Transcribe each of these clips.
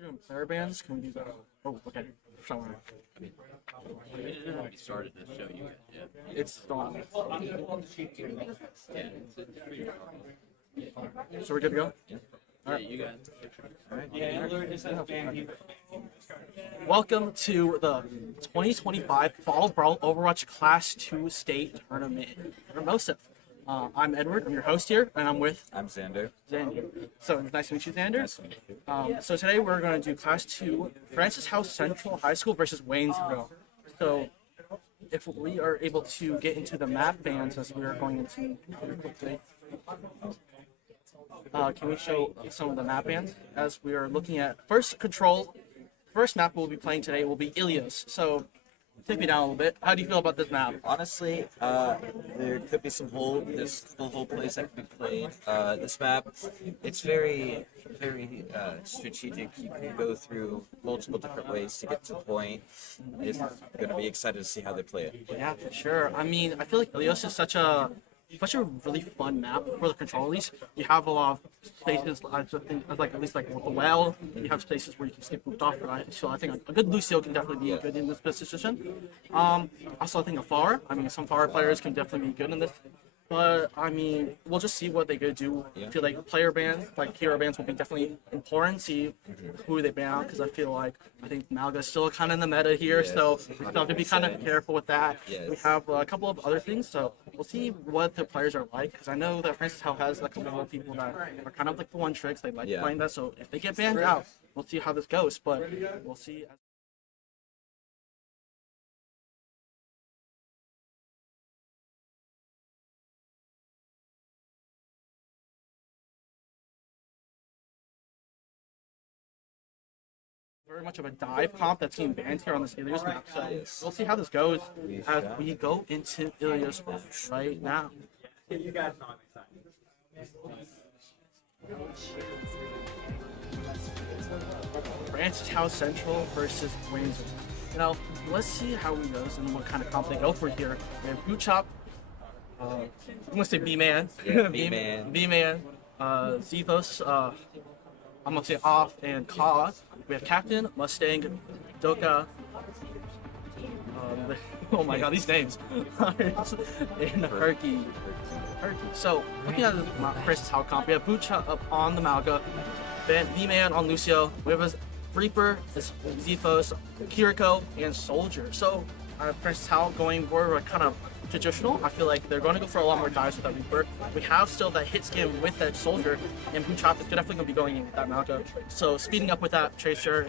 Doing player bands? Can we do that? Oh, okay. Somewhere. We already started this show, you guys. Yeah. It's on. Yeah. It's pretty normal. So we're good to go? Yeah, you guys. Welcome to the 2025 Fall Brawl Overwatch Class 2 State Tournament for MOSEF. I'm Edward, I'm your host here, and I'm with I'm Xander. Xander. So it's nice to meet you, Xander. Nice to meet you. So today we're going to do Class 2 Francis House Central High School versus Waynesville. So if we are able to get into the map bands as we are going into very quickly. Can we show some of the map bands as we are looking at first map we'll be playing today will be Ilios. So take me down a little bit. How do you feel about this map? Honestly, there could be some whole plays that could be played. This map, it's very strategic. You can go through multiple different ways to get to the point. It's going to be excited to see how they play it. Yeah, for sure. I mean, I feel like Ilios is such a really fun map for the control. At least you have a lot of spaces. I think like at least like with the well, you have spaces where you can skip booped off. Right? So I think a good Lucio can definitely be good in this position. Also, I think a Pharah. I mean, some Pharah players can definitely be good in this. But I mean, we'll just see what they could do. Yeah. I feel like player bans, like hero bans, will be definitely important. See who they ban out, because I feel like I think Malga's still kind of in the meta here, so we still have to be kind of careful with that. Yes. We have a couple of other things, so we'll see what the players are like. Because I know that Francis Howe has like a couple of people that are kind of like the one tricks. They like playing that. So if they get banned out, we'll see how this goes. But we'll see. Very much of a dive comp that's being banned here on this Ilios map, so we'll see how this goes as we go into Ilios right now. You guys know I'm excited. Francis House Central versus Waynesville. You know, let's see how he goes and what kind of comp they go for here. We have Boot Chop, I'm gonna say B-Man, Yeah, B-Man. B-Man, Zethos, I'm gonna say Off and Ka. We have Captain, Mustang, Doka. Oh my god, these names. And Herky. So, looking at the Francis Howe comp, we have Bucha up on the Malga, V-Man on Lucio, we have a Reaper, Zephos, Kiriko, and Soldier. So, Francis Howe going more kind of traditional. I feel like they're going to go for a lot more dives with that Reaper. We have still that hit skin with that Soldier, and Bootchop is definitely going to be going in with that Malga. So speeding up with that Tracer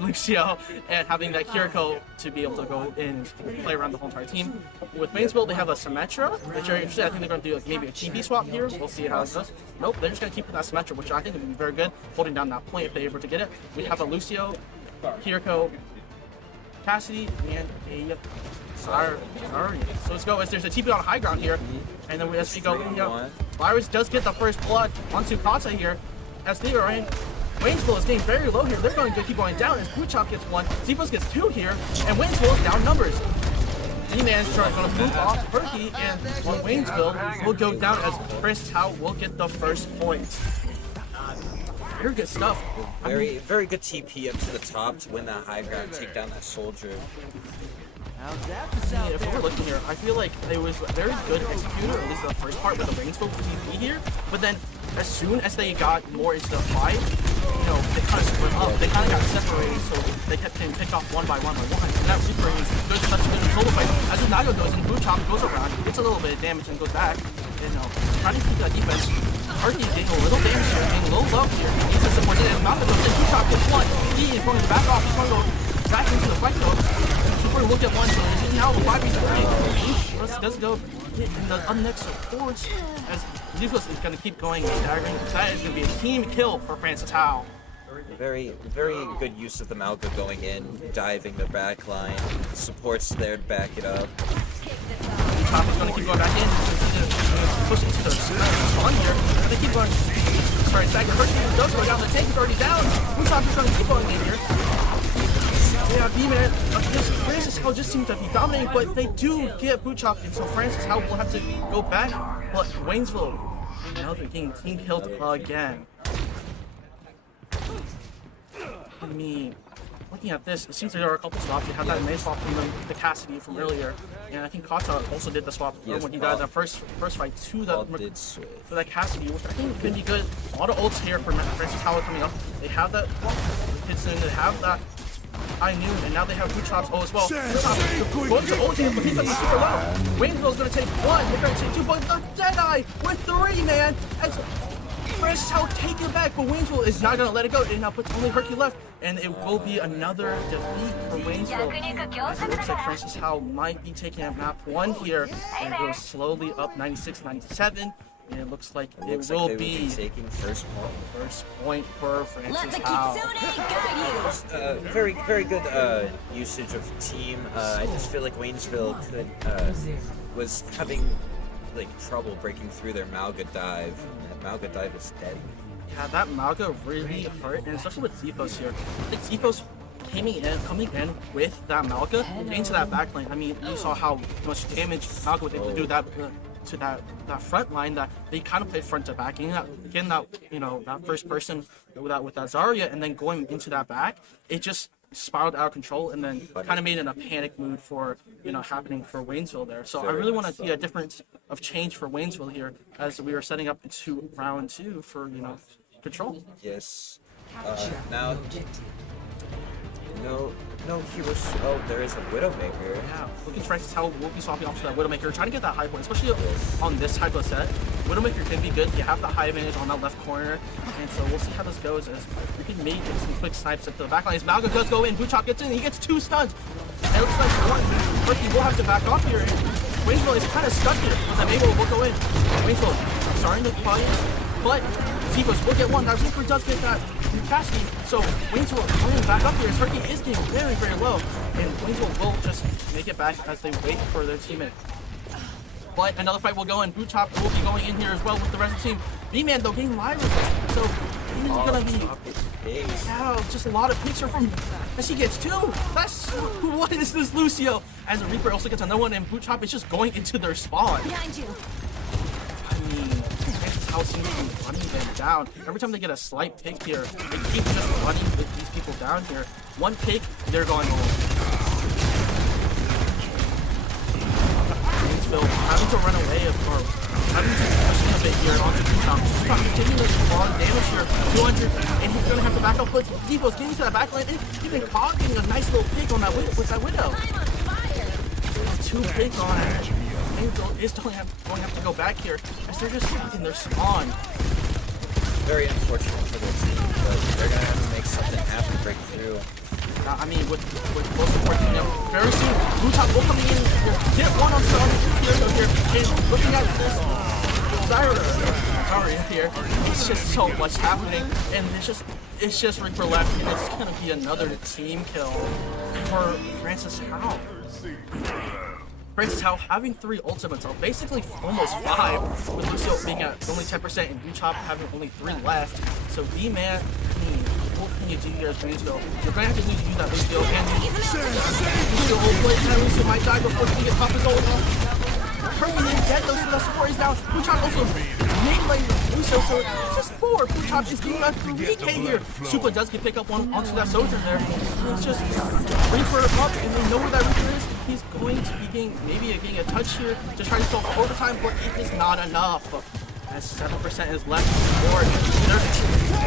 Lucio, and having that Kiriko to be able to go in and play around the whole entire team. With Waynesville, they have a Symmetra, which are interesting. I think they're going to do like maybe a TP swap here. We'll see how it goes. Nope, they're just going to keep with that Symmetra, which I think would be very good, holding down that point if they're able to get it. We have a Lucio, Kiriko, Cassidy, and a Sorry. So let's go. As there's a TP on high ground here, and then as we go, Virus does get the first blood onto Kata here. As they are in, Waynesville is getting very low here. They're going to keep going down as Bootchop gets one, Zepos gets two here, and Waynesville is down numbers. D-Man's going to move off Perky, and Waynesville will go down as Francis Howe will get the first point. Very good stuff. Very good TP up to the top to win that high ground, take down that Soldier. If we're looking here, I feel like it was very good executed, at least the first part with the Waynesville TP here. But then, as soon as they got more into the fight, you know, they kind of split up. They kind of got separated, so they kept getting picked off one by one. And that Reaper is good, such a good control fight. As the Nago goes in, Boot Chop goes around, gets a little bit of damage and goes back. And trying to keep that defense. Hardy's getting a little damage here, getting low love here. He needs to support it, and Malga goes in. Boot Chop gets one. He is going to back off. He's going to go back into the fight though. Super look at one, so this is now the 5v3. Does go in the next supports as Zephos is going to keep going and staggering. That is going to be a team kill for Francis Howe. Very good use of the Malga going in, diving the back line, supports there to back it up. Top is going to keep going back in. Push into the spawn here. They keep going. Sorry, Stagger first team does go down. The tank is already down. Top is going to keep going in here. Yeah, B-Man, Francis Howe just seems to be dominating, but they do get Boot Chop, and so Francis Howe will have to go back. But Waynesville, now they're getting team killed again. I mean, looking at this, it seems like there are a couple swaps. You have that main swap from the Cassidy from earlier, and I think Kata also did the swap Yes, when he died that first fight to Paul the did switch. for that Cassidy, which I think could be good. A lot of ults here for Francis Howard coming up. They have that hits in, they have that I knew, and now they have blue chops as well. Blue chops going to ult him, but he's gonna be super low. Waynesville's gonna take one, they're gonna take two, but the Deadeye with three, man. And Francis Howard take it back, but Waynesville is not gonna let it go. It now puts only Herky left, and it will be another defeat for Waynesville. As it looks like Francis Howard might be taking at map 1 here, and it goes slowly up 96-97. And it looks like it Looks will like they be taking first point. first point for Let Francis the Howard. Kitsune guide you! Very good usage of team. I just feel like Waynesville could was having like trouble breaking through their Malga dive. And that Malga dive is dead. Yeah, that Malga really hurt, and especially with Zephos here. I think Zephos coming in with that Malga into that back lane. I mean, you saw how much damage Malga was able to do that to that front line, that they kind of played front to back, getting that you know, that first person with that Zarya, and then going into that back. It just spiraled out of control, and then kind of made it in a panic mood for, you know, happening for Waynesville there. So I really want to see a difference of change for Waynesville here as we are setting up into round 2 for, you know, control. Yes. Now, no heroes. Oh, there is a Widowmaker. Yeah, looking for how we'll be swapping off to that Widowmaker, trying to get that high point, especially on this type of set. Widowmaker can be good. You have the high advantage on that left corner, and so we'll see how this goes as we can maybe get some quick snipes at the back line. As Malga does go in, Blue Chop gets in, he gets 2 stuns. And it looks like Ricky will have to back off here. Waynesville is kind of stuck here, but maybe will go in. Waynesville starting to fight, but Zephos will get one. Now Reaper does get that Cassidy, so Waynesville coming back up here as Herky is getting very, very low, and Waynesville will just make it back as they wait for their teammate. But another fight will go, and Boot Chop will be going in here as well with the rest of the team. B-Man though getting live, so he's gonna be just a lot of picks from as he gets 2. That's what is this, Lucio? As a Reaper also gets another one, and Boot Chop is just going into their spawn. Behind you! I mean, Francis Howard seems to be running them down. Every time they get a slight pick here, they keep just running with these people down here. One pick, they're going home. Waynesville having to run away or having to push in a bit here onto Bootstrap. Bootstrap continuing to do a lot of damage here. 200, and he's going to have to back up. But Zephos getting to that back lane, and even Cog getting a nice little pick on that with that Widow. I'm on fire! 2 picks on it. Waynesville is going to have to go back here as they're just in their spawn. Very unfortunate for their team, but they're gonna have to make something happen to break through. I mean, with most important, you know, very soon, Blue Top will come in here, get one on the here, so here, and looking at this, Zarya here, it's just so much happening, and it's just Reaper left, and it's gonna be another team kill for Francis Howell. Francis Howell having 3 ultimates, so basically almost 5, with Lucio being at only 10% and Blue Chop having only 3 left. So B-Man, what can you do here as Waynesville? You're going to have to use that Lucio, and Lucio will play that. Lucio might die before he gets off his ult. Herman didn't get those, so the support is down. Blue Chop also melee Lucio, so it's just 4. Blue Chop is getting a 3K here. Supa does get pick up onto that soldier there. It's just Reaper up, and they know where that Reaper is. He's going to be getting a touch here to try to solve overtime, but it is not enough. As 7% is left for it.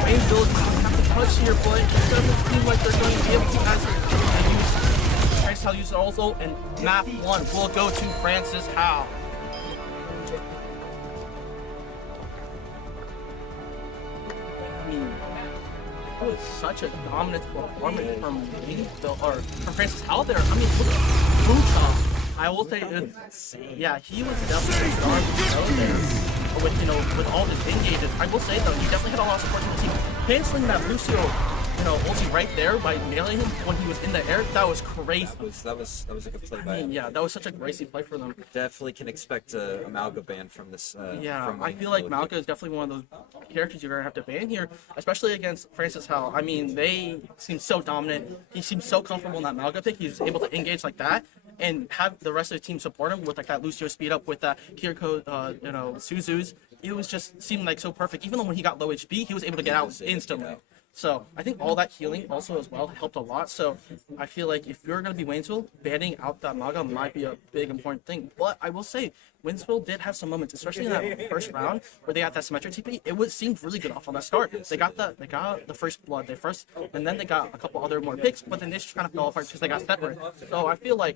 Waynesville is going to have to touch here, but it doesn't seem like they're going to be able to use Francis Howell uses also, and map 1 will go to Francis Howell. I mean, that was such a dominant performance from Waynesville, or from Francis Howell there. I mean, look at Blue Chop. I will say, yeah, he was definitely a star of the show there. With, you know, with all his engages. I will say though, he definitely had a lot of support from the team. Canceling that Lucio, you know, ulti right there by nailing him when he was in the air, that was crazy. That was a good play by him. Yeah, that was such a crazy play for them. Definitely can expect a Malga ban from this. Yeah, from I feel like Malga is definitely one of those characters you're gonna have to ban here, especially against Francis Howell. I mean, they seem so dominant. He seems so comfortable in that Malga pick. He's able to engage like that and have the rest of the team support him with like that Lucio speed up, with that Kiriko, you know, Suzu's. It was just seemed like so perfect. Even though when he got low HP, he was able to get out instantly. So I think all that healing also as well helped a lot. So I feel like if you're going to be Waynesville, banning out that Maga might be a big important thing. But I will say, Waynesville did have some moments, especially in that first round where they got that symmetric TP. Seemed really good off on that start. They got the first blood, and then they got a couple other more picks, but then they just kind of fell apart because they got separate. So I feel like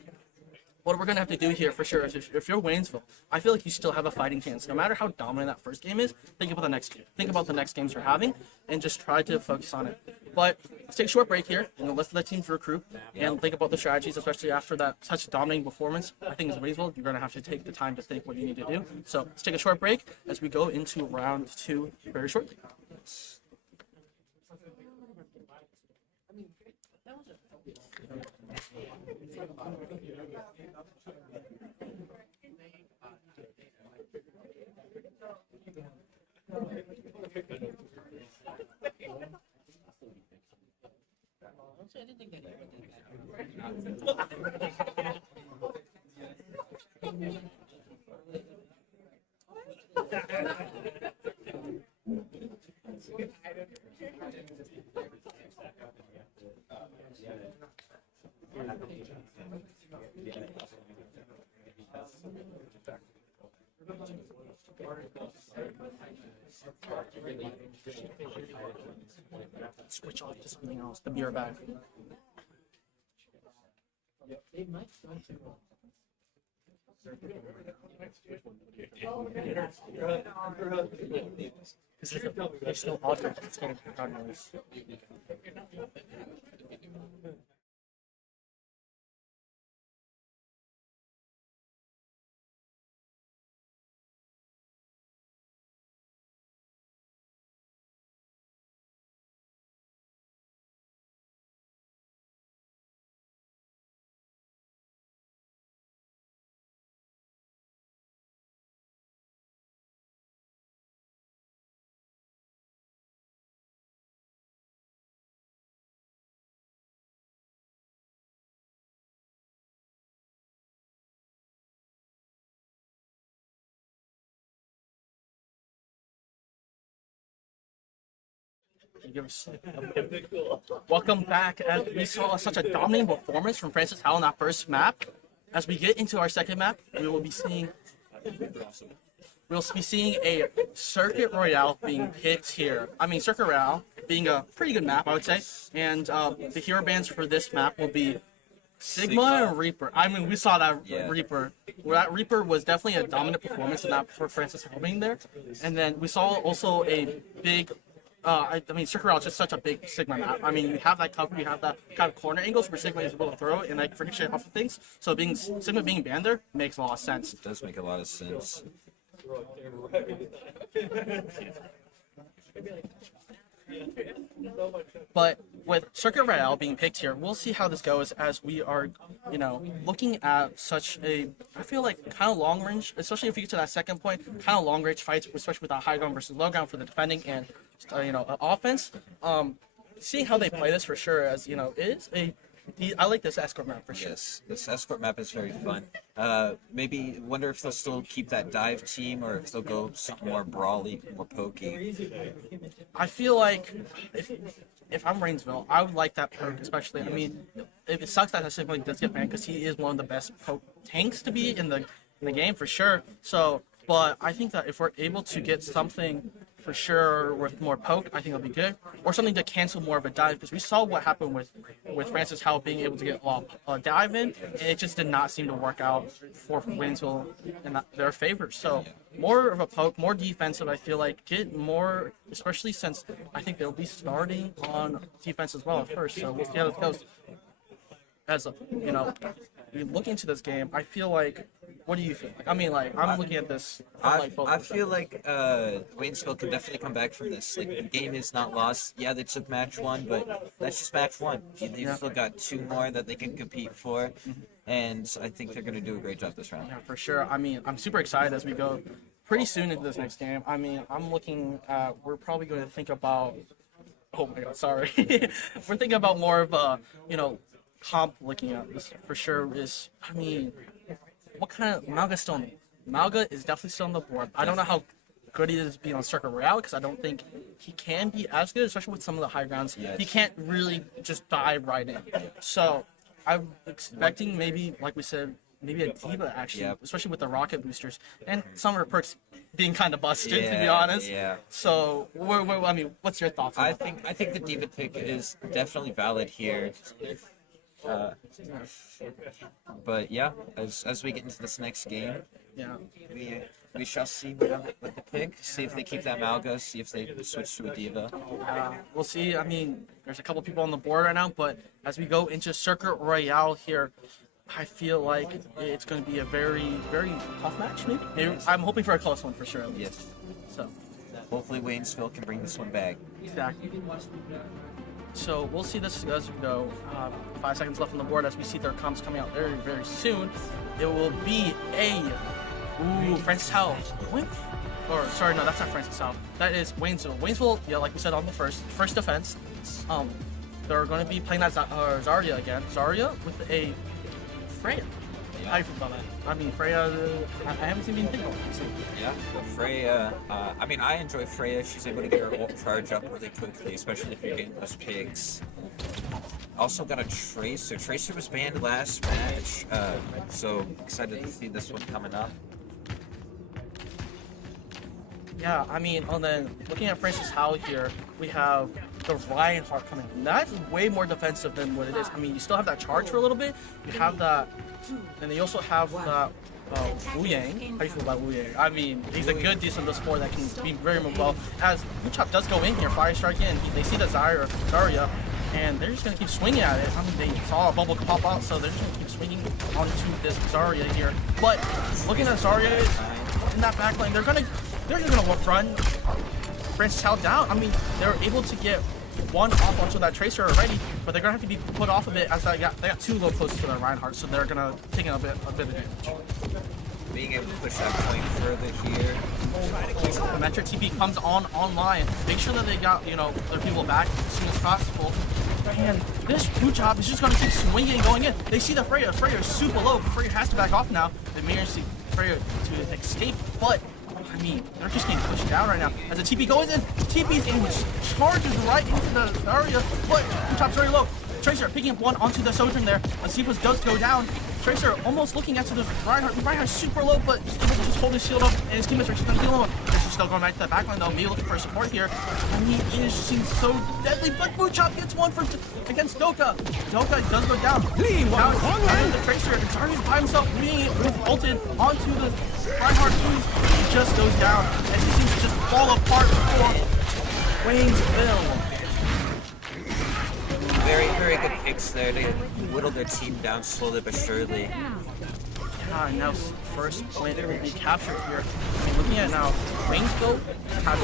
what we're going to have to do here for sure is if you're Waynesville, I feel like you still have a fighting chance. No matter how dominant that first game is, think about the next game. Think about the next games you're having and just try to focus on it. But let's take a short break here and let's let teams recruit and think about the strategies, especially after that such dominating performance. I think as Waynesville, you're going to have to take the time to think what you need to do. So let's take a short break as we go into round 2 very shortly. Switch off to something else. The beer bag. There's no audio. It's going to be background noise. Welcome back. As we saw such a dominating performance from Francis Howell in that first map. As we get into our second map, we will be seeing a Circuit Royale being picked here. I mean, Circuit Royale being a pretty good map, I would say. And the hero bands for this map will be Sigma and Reaper. I mean, we saw that Reaper. That Reaper was definitely a dominant performance in that for Francis Howell being there. And then we saw also a big I mean, Circuit Royale is just such a big Sigma map. I mean, you have that cover, you have that kind of corner angles where Sigma is able to throw and like ricochet off of things. So Sigma being banned there makes a lot of sense. It does make a lot of sense. But with Circuit Royale being picked here, we'll see how this goes as we are, looking at such a, I feel like kind of long range, especially if you get to that second point, kind of long range fights, especially with that high ground versus low ground for the defending and, offense. Seeing how they play this for sure, as I like this escort map for sure. Yes, this escort map is very fun. Maybe wonder if they'll still keep that dive team or if they'll go more brawly, more pokey. I feel like if I'm Rainsville, I would like that poke, especially. I mean, it sucks that Sigma does get banned because he is one of the best poke tanks to be in the game for sure. So, but I think that if we're able to get something for sure with more poke, I think it'll be good, or something to cancel more of a dive, because we saw what happened with Francis Howell being able to get a dive in, and it just did not seem to work out for Waynesville in their favor. So more of a poke, more defensive, I feel like, get more, especially since I think they'll be starting on defense as well at first, so we'll see how this goes. As we look into this game, I feel like, what do you feel? I mean, I'm looking at this. I feel like Waynesville can definitely come back from this. Like, the game is not lost. Yeah, they took match 1, but that's just match 1. They've still got 2 more that they can compete for, and I think they're going to do a great job this round. Yeah, for sure. I mean, I'm super excited as we go pretty soon into this next game. I mean, I'm looking at, we're probably going to think about, oh my god, sorry. We're thinking about more of a, comp looking at this for sure is, I mean, what kind of Malga still on? Malga is definitely still on the board. I don't know how good he is being on Circuit Royale because I don't think he can be as good, especially with some of the high grounds. Yes. He can't really just dive right in. So I'm expecting maybe, like we said, maybe a diva actually, Yep. especially with the rocket boosters and some of her perks being kind of busted, to be Yeah, honest. yeah. So, I mean, what's your thoughts on I that? think the diva pick is definitely valid here. But yeah, as we get into this next game, Yeah. we shall see with the pick. See if they keep that Malga. See if they switch to a diva. We'll see. I mean, there's a couple people on the board right now, but as we go into Circuit Royale here, I feel like it's going to be a very, very tough match. Maybe I'm hoping for a close one for sure. At least. Yes. So, Hopefully Waynesville can bring this one back. exactly. So we'll see this as we go. 5 seconds left on the board as we see their comms coming out very, very soon. It will be Francis Howe. Or sorry, no, that's not Francis Howe. That is Waynesville. Waynesville, yeah, like we said on the first defense. They're going to be playing that Zarya again. Zarya with a Freya. How do you feel about that? I mean, Freya, I haven't seen anything about it. Yeah, but Freya, I mean, I enjoy Freya. She's able to get her ult charge up really quickly, especially if you're getting those picks. Also got a Tracer. Tracer was banned last match, so excited to see this one coming up. Yeah, I mean, and then looking at Francis Howe here, we have the Reinhardt coming. That's way more defensive than what it is. I mean, you still have that charge for a little bit. You have that, and then you also have that Wu Yang. How do you feel about Wu Yang? I mean, he's a good decent support that can be very mobile. As Chop does go in here, Fire Strike in. They see the Zarya, and they're just gonna keep swinging at it. I mean, they saw a bubble pop out, so they're just gonna keep swinging onto this Zarya here. But looking at Zarya in that backline, they're just gonna run Francis Howe down. I mean, they're able to get one off onto that Tracer already, but they're gonna have to be put off of it as they got too low close to their Reinhardt, so they're gonna take a bit of damage. Being able to push that point further here. The Metro TP comes online. Make sure that they got, their people back as soon as possible. And this blue job is just gonna keep swinging and going in. They see the Freya. Freya is super low. Freya has to back off now. They managed to see Freya to escape, but I mean, they're just getting pushed down right now. As the TP goes in, TP's in, charges right into the area, but blue top's very low. Tracer picking up one onto the Sojourn there. As Cephas does go down. Tracer almost looking at the Reinhardt. Reinhardt's super low, but he's able to just hold his shield up, and his teammates are just gonna kill him. Tracer's still going back to the backline though, maybe looking for support here. And he is seems so deadly, but Boochop gets one against Doka. Doka does go down. Now the Tracer, and Zarya's by himself, being ulted onto the Reinhardt. He just goes down, and he seems to just fall apart for Waynesville. Very, very good picks there. They whittle their team down slowly but surely. Yeah, and now first point will be captured here. I mean, looking at now, Waynesville had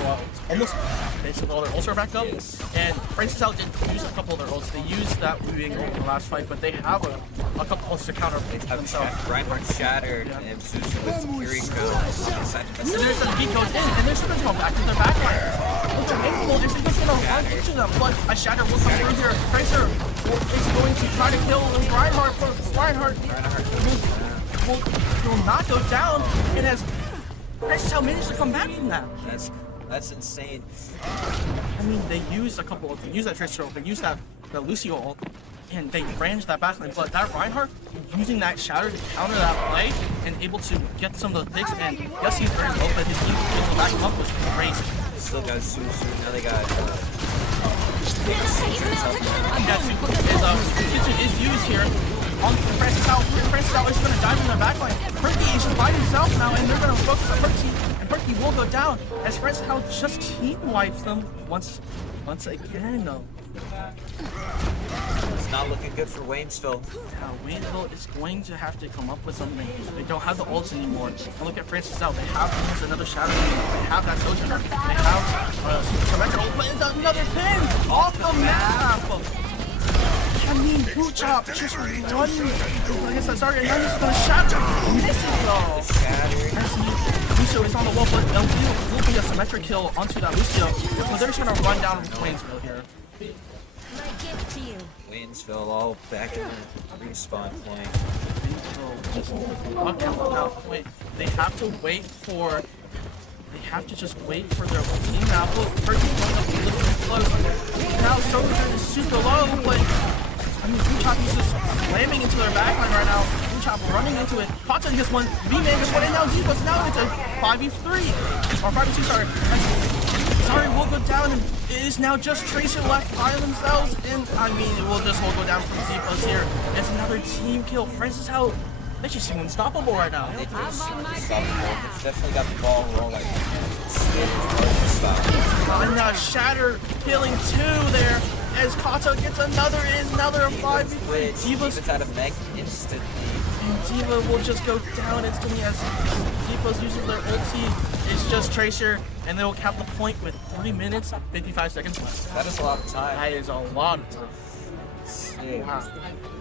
almost basically all their ults are back up, and Francis Howe did use a couple of their ults. They used that Wu-Yang ult in the last fight, but they have a couple ults to counter themselves. Reinhardt shattered, and Zuzu with Kiriko inside the And there's some beat goes in, and they're just going to go back to their backline. Look at Maple, they're just going to run into them, but a shatter will come through here. Tracer is going to try to kill Reinhardt, but Reinhardt will not go down, and as Francis Howe managed to come back from that. That's insane. I mean, they used that Tracer ult, they used that the Lucio ult, and they ran to that backline, but that Reinhardt using that shatter to counter that play and able to get some of the picks, and yes, he's very low, but his team able to back him up was great. Still got Zuzu, now they got Kitchen is used here on Francis Howe. Francis Howe is going to dive in their backline. Perky is just by himself now, and they're going to focus on Perky, and Perky will go down as Francis Howe just team wipes them once again. Though. It's not looking good for Waynesville. Waynesville is going to have to come up with something. They don't have the ults anymore. And look at Francis Howe. They have almost another shadow. They have that Sojourner. They have Symmetra ult, but it's another pin off the map. I mean, Boochop just running against that Zarya, and now he's going to shatter. Misses though. Lucio is on the wall, but will be a symmetric kill onto that Lucio. So they're just going to run down Waynesville here. Waynesville all back in the respawn point. Okay, no, wait. They have to wait for They have to just wait for their team now. Oh, Perky going up a little bit close. Now Sojourn is super low, but I mean, Boochop is just slamming into their backline right now. Boochop running into it. Potzen gets one. V-Man gets one, and now Zebos. Now it's a 5v3. Or 5v2, sorry. Sorry, will go down, and it is now just Tracer left by themselves. And I mean, it will just all go down from Zebos here. It's another team kill. Francis how they just seem unstoppable right now. They do seem unstoppable. They've definitely got the ball rolling. And now Shatter killing 2 there. As Kato gets another 5v3. Diva's out of mech instantly. And Diva will just go down instantly as Diva's using their ulti. It's just Tracer, and they will cap the point with 3 minutes, 55 seconds left. That is a lot of time. That is a lot of time. Yeah. Wow.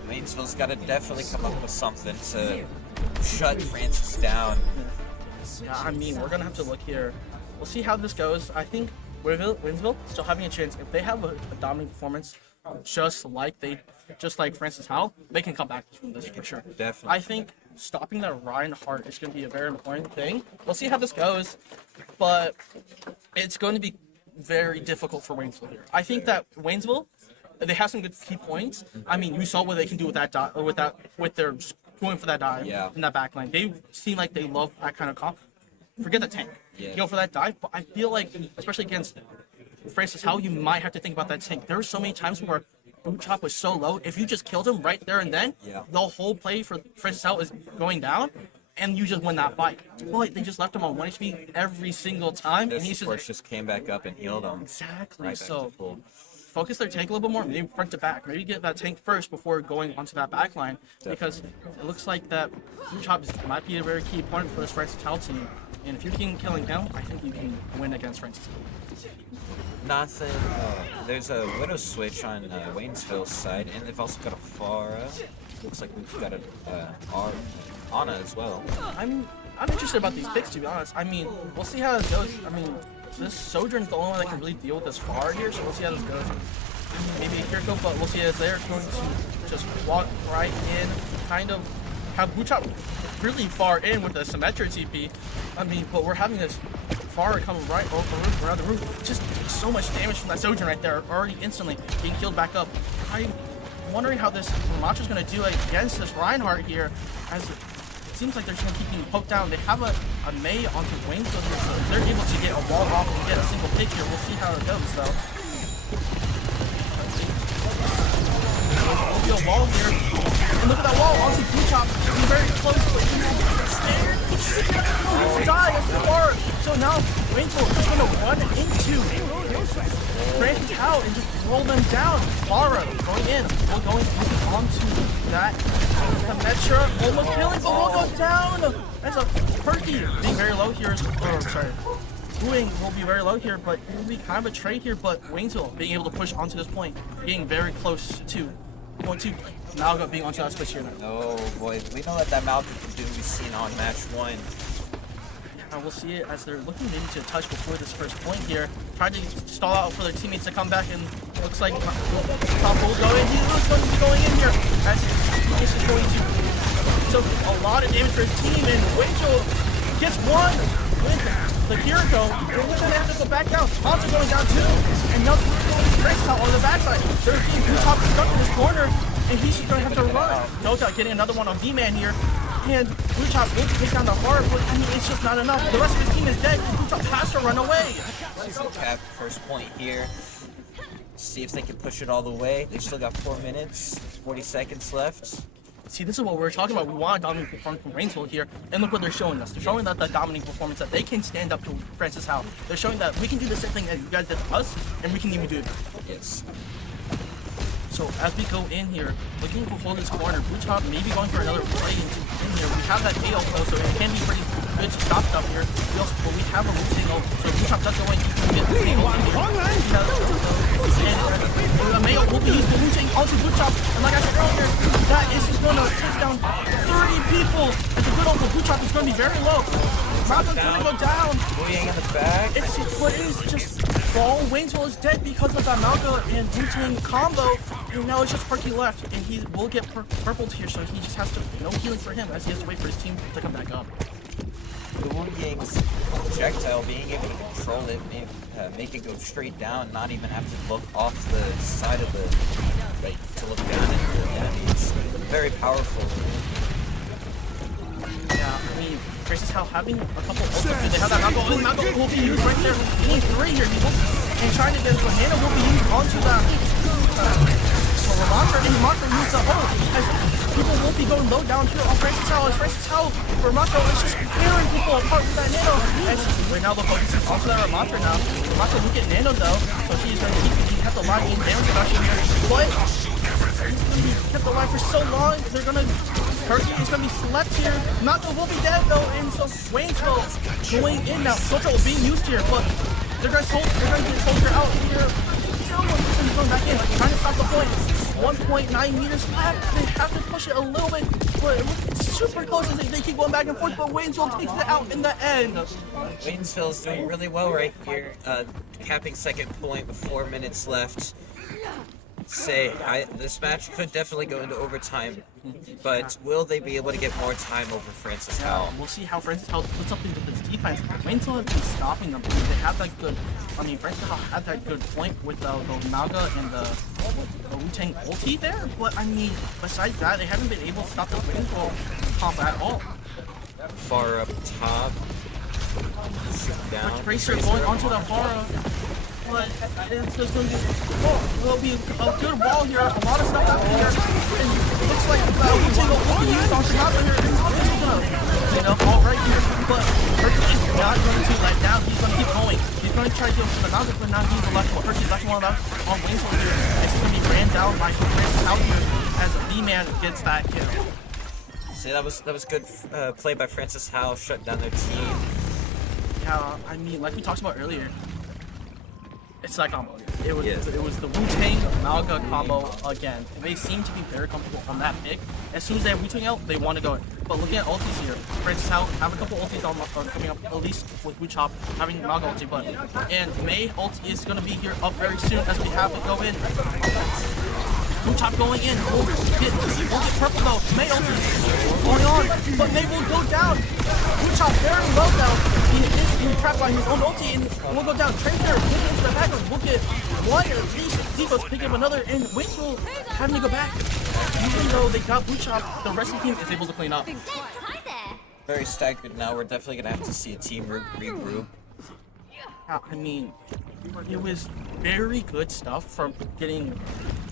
Waynesville's got to definitely come up with something to shut Francis down. Yeah, I mean, we're going to have to look here. We'll see how this goes. I think Winsville still having a chance. If they have a dominant performance, just like Francis Howell, they can come back from this for sure. Definitely. I think stopping that Reinhardt is going to be a very important thing. We'll see how this goes, but it's going to be very difficult for Waynesville here. I think that Waynesville, they have some good key points. I mean, you saw what they can do with that with their going for that dive in that backline. They seem like they love that kind of comp. Forget the tank. Yeah. Go for that dive, but I feel like, especially against Francis Howell, you might have to think about that tank. There were so many times where Boochop was so low, if you just killed him right there and then, the whole play for Francis Howell is going down, and you just win that fight. But they just left him on 1 HP every single time, and he's just came back up and healed him. Exactly. Right back So to full. focus their tank a little bit more, maybe front to back. Maybe get that tank first before going onto that back line, because it looks like that Boochop might be a very key opponent for this Francis Howell team. And if you can killing him, I think you can win against Francis. Nothing. There's a Widow switch on Waynesville's side, and they've also got a Pharah. Looks like we've got a Ana as well. I'm interested about these picks, to be honest. I mean, we'll see how it goes. I mean, this Sojourn's the only one that can really deal with this far here, so we'll see how this goes. Maybe a Kiriko, but we'll see as they're going to just walk right in, kind of have Boochop really far in with the Symmetra TP. I mean, but we're having this far coming right over the roof, around the roof. Just so much damage from that Sojourn right there, already instantly being healed back up. I'm wondering how this Macho's going to do against this Reinhardt here, as it seems like they're just going to keep being poked down. They have a Mei onto Waynesville here, so they're able to get a wall off and get a single pick here. We'll see how it goes, though. There'll be a wall here. And look at that wall onto Boochop. He's very close, but he's scared. He's dying as the bar. So now Waynesville is going to run into Francis Howell and just roll them down. Lara going in. We're going onto that. The Metra almost killing, but we'll go down. That's a Perky being very low here. Wooing will be very low here, but it will be kind of a trade here. But Waynesville being able to push onto this point, getting very close to point 2. Malga being onto that switch here now. Oh boy, we know that Malga can do. We've seen on match 1. And we'll see it as they're looking maybe to touch before this first point here. Trying to stall out for their teammates to come back, and it looks like Top will go in. He's going to be going in here as this is going to. So a lot of damage for his team, and Waynesville gets one with the Kiriko. They're going to have to go back down. Ponce going down too, and now Frank's out on the backside. Their team Top stuck in this corner, and he's just going to have to run. Nota getting another one on D-Man here. And Boochop will take down the heart, but I mean, it's just not enough. The rest of his team is dead. Boochop has to run away. Cap first point here. See if they can push it all the way. They've still got 4 minutes, 40 seconds left. See, this is what we're talking about. We want a dominant performance from Waynesville here, and look what they're showing us. They're showing that the dominant performance, that they can stand up to Francis Howell. They're showing that we can do the same thing that you guys did to us, and we can even do it. Yes. So as we go in here, looking to hold this corner, Boochop maybe going for another play in here. We have that AO flow, so it can be pretty good to stop stuff here. But we have a losing ult, so Boochop does go in, he can get the same ult in here. And the Mayo will be used for losing onto Boochop, and like I said earlier, that is just going to take down 30 people. It's a good ult, but Boochop is going to be very low. Malcolm's going to go down. Moving in the back. What is just Brawl. Waynesville is dead because of that Malga and Wu-Tang combo. And now it's just Perky left, and he will get purpled here, so he just has to, no healing for him, as he has to wait for his team to come back up. the Wu Ying's projectile, being able to control it, make it go straight down, not even have to look off the side of the to look down into the enemy. It's very powerful. Yeah, I mean, versus how having a couple ultimates, they have that Nago will be used right there. We need 3 here, people. And trying to get the Nano will be used onto that. Ramontra and Ramontra use the ult. As people won't be going low down here on Francis Howell. As Francis Howell, Ramontra is just tearing people apart with that Nano. As right now the focus is onto that Ramontra now. Ramontra will get Nano though, so he's going to keep the line in damage reduction here. But he's going to be kept alive for so long. They're going to Perky is going to be slept here. Nato will be dead though, and so Waynesville going in now. Soldier will be used here, but they're going to get Soldier out here. He's going back in, trying to stop the point. 1.9 meters left. They have to push it a little bit, but it's super close as they keep going back and forth. But Waynesville takes it out in the end. Waynesville is doing really well right here, capping second point with 4 minutes left. This match could definitely go into overtime, but will they be able to get more time over Francis Howell? We'll see how Francis Howell puts up into this defense. Waynesville has been stopping them because they have that good. I mean, Francis Howell had that good point with the Naga and the Wu-Tang ulti there, but I mean, besides that, they haven't been able to stop the Waynesville comp at all. Far up top, down. Tracer going onto the Vara. But it's just going to be a good ball here. A lot of stuff happening here. And it looks like Wu-Tang will be used on Sonata here. And he's going to fall right here. But Hercules is not going to let down. He's going to keep going. He's going to try to deal with Sonata, but now he's the left one. Hercules left one left on Waynesville here. It's going to be ran down by Francis out here as B-Man gets that kill. See, that was good play by Francis Howell. Shut down their team. Yeah, I mean, like we talked about earlier, it's that combo. It was the Wu-Tang Malga combo again. They seem to be very comfortable on that pick. As soon as they have Wu-Tang out, they want to go in. But looking at ultis here, Francis Howell have a couple ultis coming up, at least with Wu-Chop having Malga ulti. But and May ult is going to be here up very soon as we have it go in. Wu-Chop going in. We'll get purple though. May ulti going on, but May will go down. Wu-Chop very low now. He is trapped by his own ulti and will go down. Tracer looking into the background. We'll get one of these. Zivos pick up another, and Waynesville having to go back. Even though they got Wu-Chop, the rest of the team is able to clean up. Hi there. Very staggered now. We're definitely going to have to see a team regroup. I mean, it was very good stuff from getting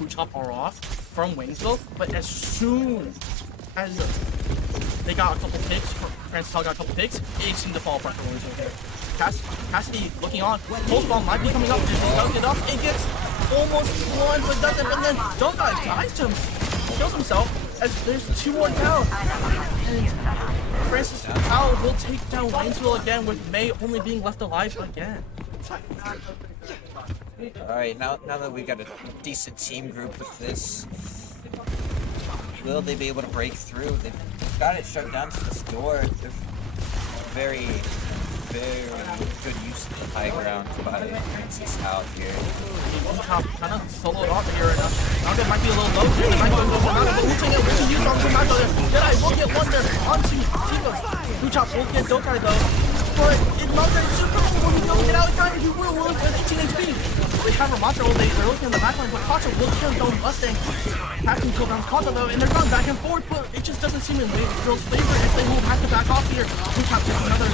Wu-Chop off from Waynesville, but as soon as they got a couple picks, Francis Howell got a couple picks, it seemed to fall apart for Waynesville here. Cassidy looking on, post ball might be coming up, if he does get up, it gets almost one, but doesn't, and then Donkai dies to him, kills himself, as there's 2 more down. And Francis Howell will take down Waynesville again, with May only being left alive again. Alright, now that we got a decent team group with this, will they be able to break through? They've got it shut down to this door. They're very good use of the high ground by Francis Howell here. Wu-Chop kind of soloed off here, and Naga might be a little low here. They might go into Naga, but Wu-Tang will use on Naga there. Jedi will get one there onto Zivos. Wu-Chop will get Dokai though. But if Naga is super cool, he'll be able to get out in time. He will with 18 HP. They have Ramontra, they're looking in the backline, but Kacha will kill his own Mustang. Having kill down Kacha though, and they're going back and forth, but it just doesn't seem in Waynesville's favor as they will have to back off here. Wu-Chop gets another.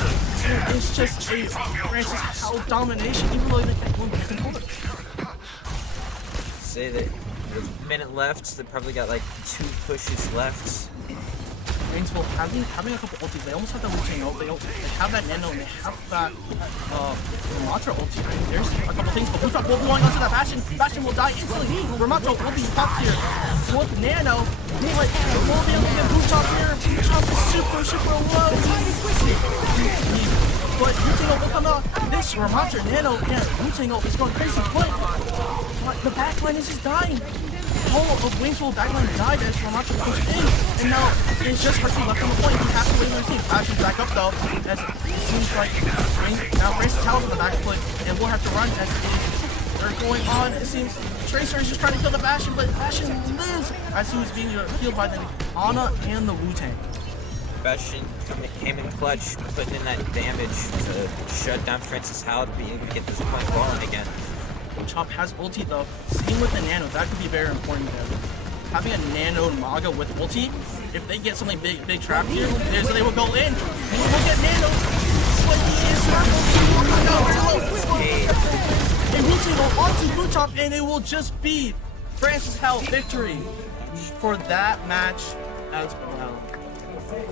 It's just a Francis Howell domination, even though they can't win back and forth. Say that there's a minute left. They probably got like 2 pushes left. Waynesville having a couple ultis. They almost have that Wu-Tang ult. They have that Nano and they have that Ramontra ulti. I mean, there's a couple things, but Wu-Chop will be going onto that Bastion. Bastion will die instantly. Ramontra will be popped here with Nano. But will be able to get Wu-Chop here. Wu-Chop is super low. But Wu-Tang ult will come out. This Ramontra Nano and Wu-Tang ult is going crazy. But the backline is just dying. Whole of Waynesville backline died as Ramontra pushed in, and now it's just Hercules left on the point. He has to wait and receive. Bastion's back up though, as it seems like now Francis Howell's on the back foot, and we'll have to run as they're going on. It seems Tracer is just trying to kill the Bastion, but Bastion lives as he was being healed by the Ana and the Wu-Tang. Bastion came in clutch, putting in that damage to shut down Francis Howell to be able to get this point rolling again. Chop has ulti though. Same with the nano. That could be very important there. Having a nano Maga with ulti, if they get something big trapped here, so they will go in. They will get nano. But he is circled. It will take go onto Blue Chop, and it will just be Francis Howell victory for that match as well.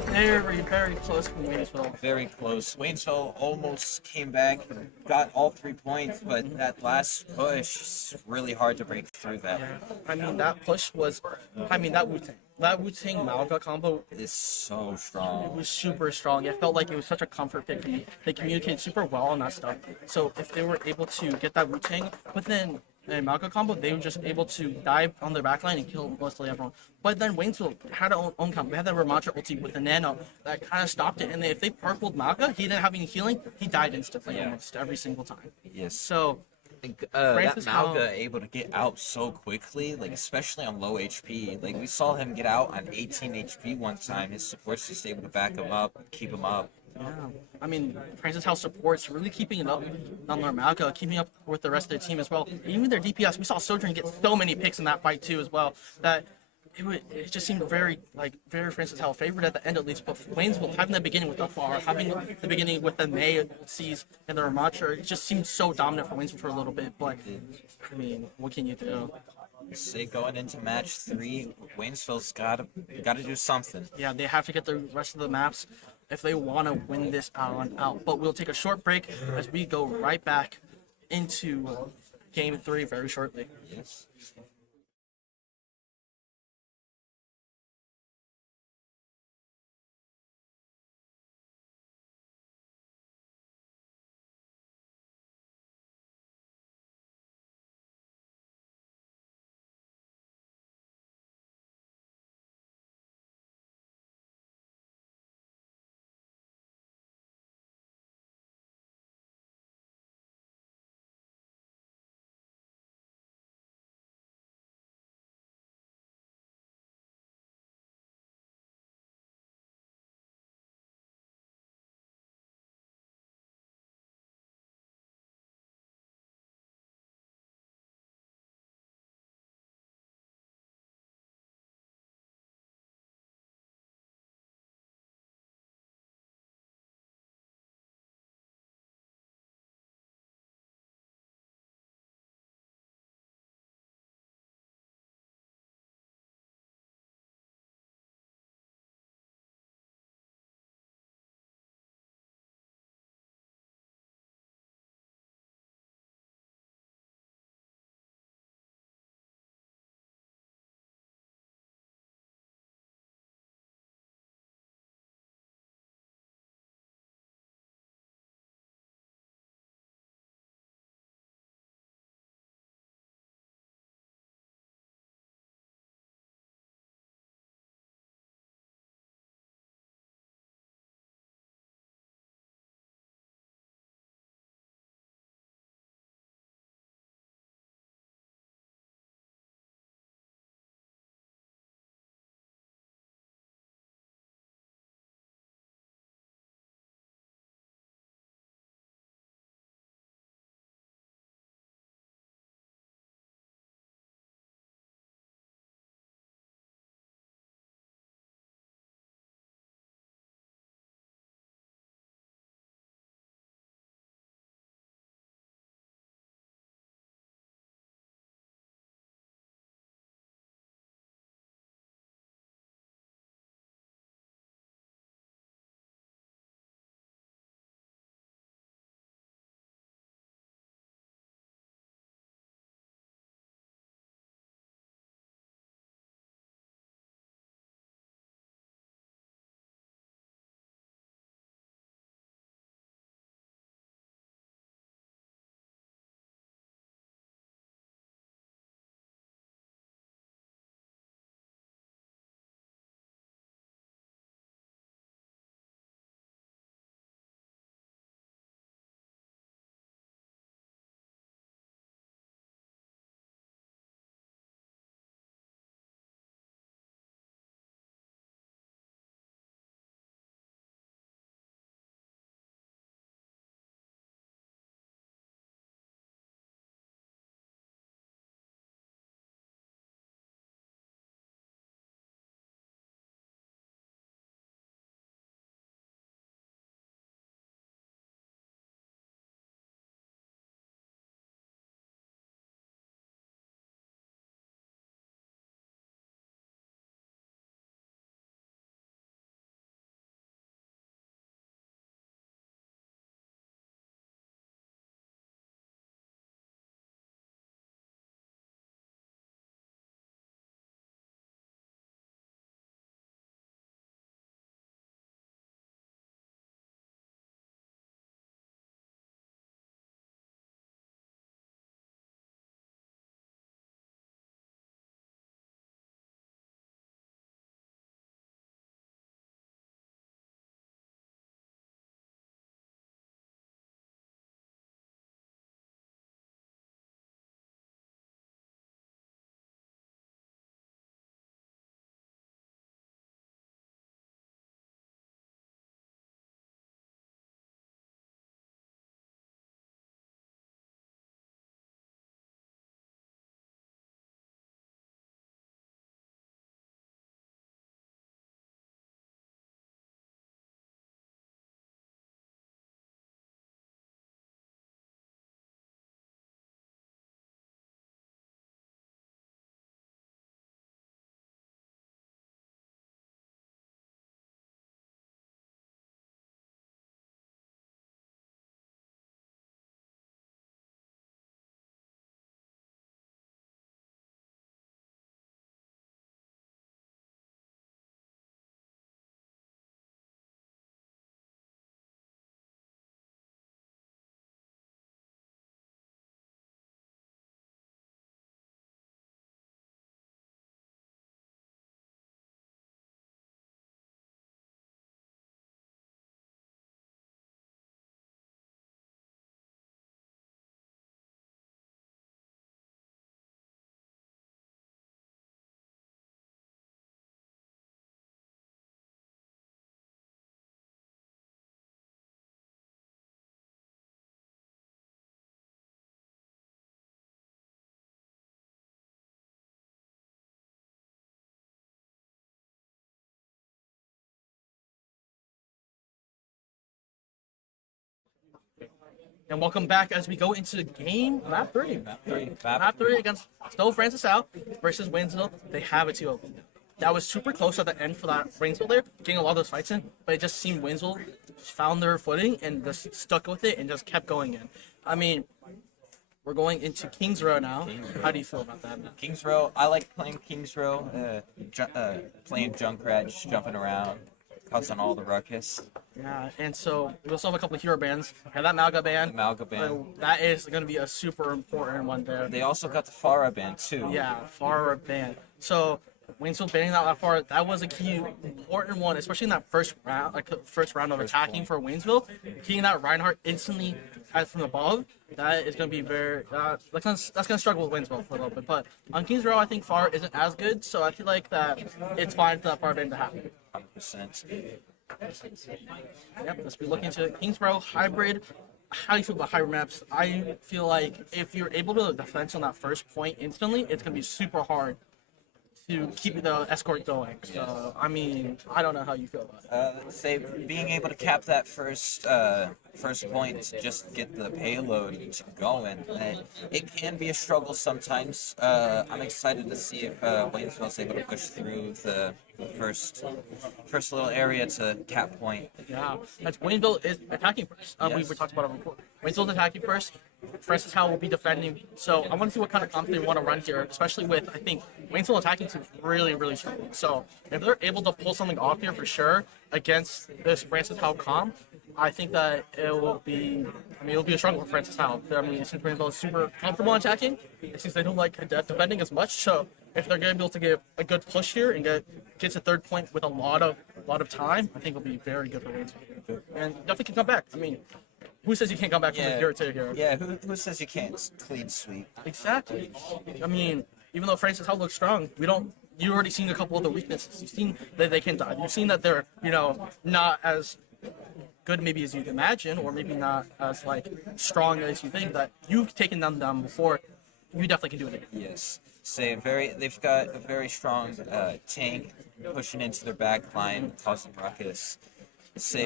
Very close from Waynesville. Very close. Waynesville almost came back, got all 3 points, but that last push is really hard to break through that. I mean, that push was, that Wu-Tang Malga combo It's so strong. was super strong. It felt like it was such a comfort pick for me. They communicated super well on that stuff. So if they were able to get that Wu-Tang, but then a Malga combo, they were just able to dive on their backline and kill mostly everyone. But then Waynesville had their own combo. They had that Ramattra ulti with the nano that kind of stopped it. And if they purpled Malga, he didn't have any healing. He died instantly almost every single time. Yes. So That Francis Howell- Malga able to get out so quickly, like especially on low HP. Like we saw him get out on 18 HP one time. His support's just able to back him up, keep him up. yeah, I mean, Francis House supports really keeping it up on their Malga, keeping up with the rest of the team as well. Even their DPS, we saw Sojourn get so many picks in that fight too as well. That it just seemed very Francis Howell favored at the end at least. But Waynesville having the beginning with the Far, having the beginning with the May Seas and the Ramattra, it just seemed so dominant for Waynesville for a little bit. But I mean, what can you do? Say going into match 3, Waynesville's gotta do something. Yeah, they have to get the rest of the maps if they want to win this out. But we'll take a short break as we go right back into Game 3 very shortly. Yes. And welcome back as we go into map 3. Map 3 against still Francis Howe versus Waynesville. They have a 2-0. That was super close at the end for that Waynesville there, getting a lot of those fights in, but it just seemed Waynesville found their footing and just stuck with it and just kept going in. I mean, we're going into Kings Row now. How do you feel about that, man? Kings Row, I like playing Kings Row, playing Junkrat, just jumping around, causing all the ruckus. Yeah, and so we also have a couple of hero bands. We have that Malga band. The Malga band. That is going to be a super important one there. They also got the Farah band too. Yeah, Farah band. So Waynesville banning that far, that was a key important one, especially in that first round, of attacking for Waynesville. Keying that Reinhardt instantly from above, that is going to be very that's going to struggle with Waynesville for a little bit. But on Kings Row, I think Farah isn't as good, so I feel like that it's fine for that Farah band to happen. 100%. Yep, let's be looking into Kings Row hybrid. How do you feel about hybrid maps? I feel like if you're able to defend on that first point instantly, it's going to be super hard to keep the escort going. So, I mean, I don't know how you feel about it. Say being able to cap that first point to just get the payload going. It can be a struggle sometimes. I'm excited to see if Waynesville's able to push through the first little area to cap point. Yeah, that's Waynesville is attacking first. We talked about it before. Waynesville's attacking first. Francis Howe will be defending. So I want to see what kind of comp they want to run here, especially with, I think, Waynesville attacking team really, really strong. So if they're able to pull something off here for sure against this Francis Howe comp, I think that it'll be a struggle for Francis Howe. I mean, since Waynesville is super comfortable attacking, it seems they don't like defending as much. So if they're going to be able to get a good push here and get to third point with a lot of time, I think it'll be very good for Waynesville. And definitely can come back. I mean, who says you can't come back from a 0-2 here? Yeah, who says you can't clean sweep? Exactly. I mean, even though Francis Howe looks strong, you already seen a couple of the weaknesses. You've seen that they can die. You've seen that they're, not as good maybe as you'd imagine, or maybe not as strong as you think. That you've taken them down before. You definitely can do it again. Yes. They've got a very strong tank pushing into their back line, causing ruckus.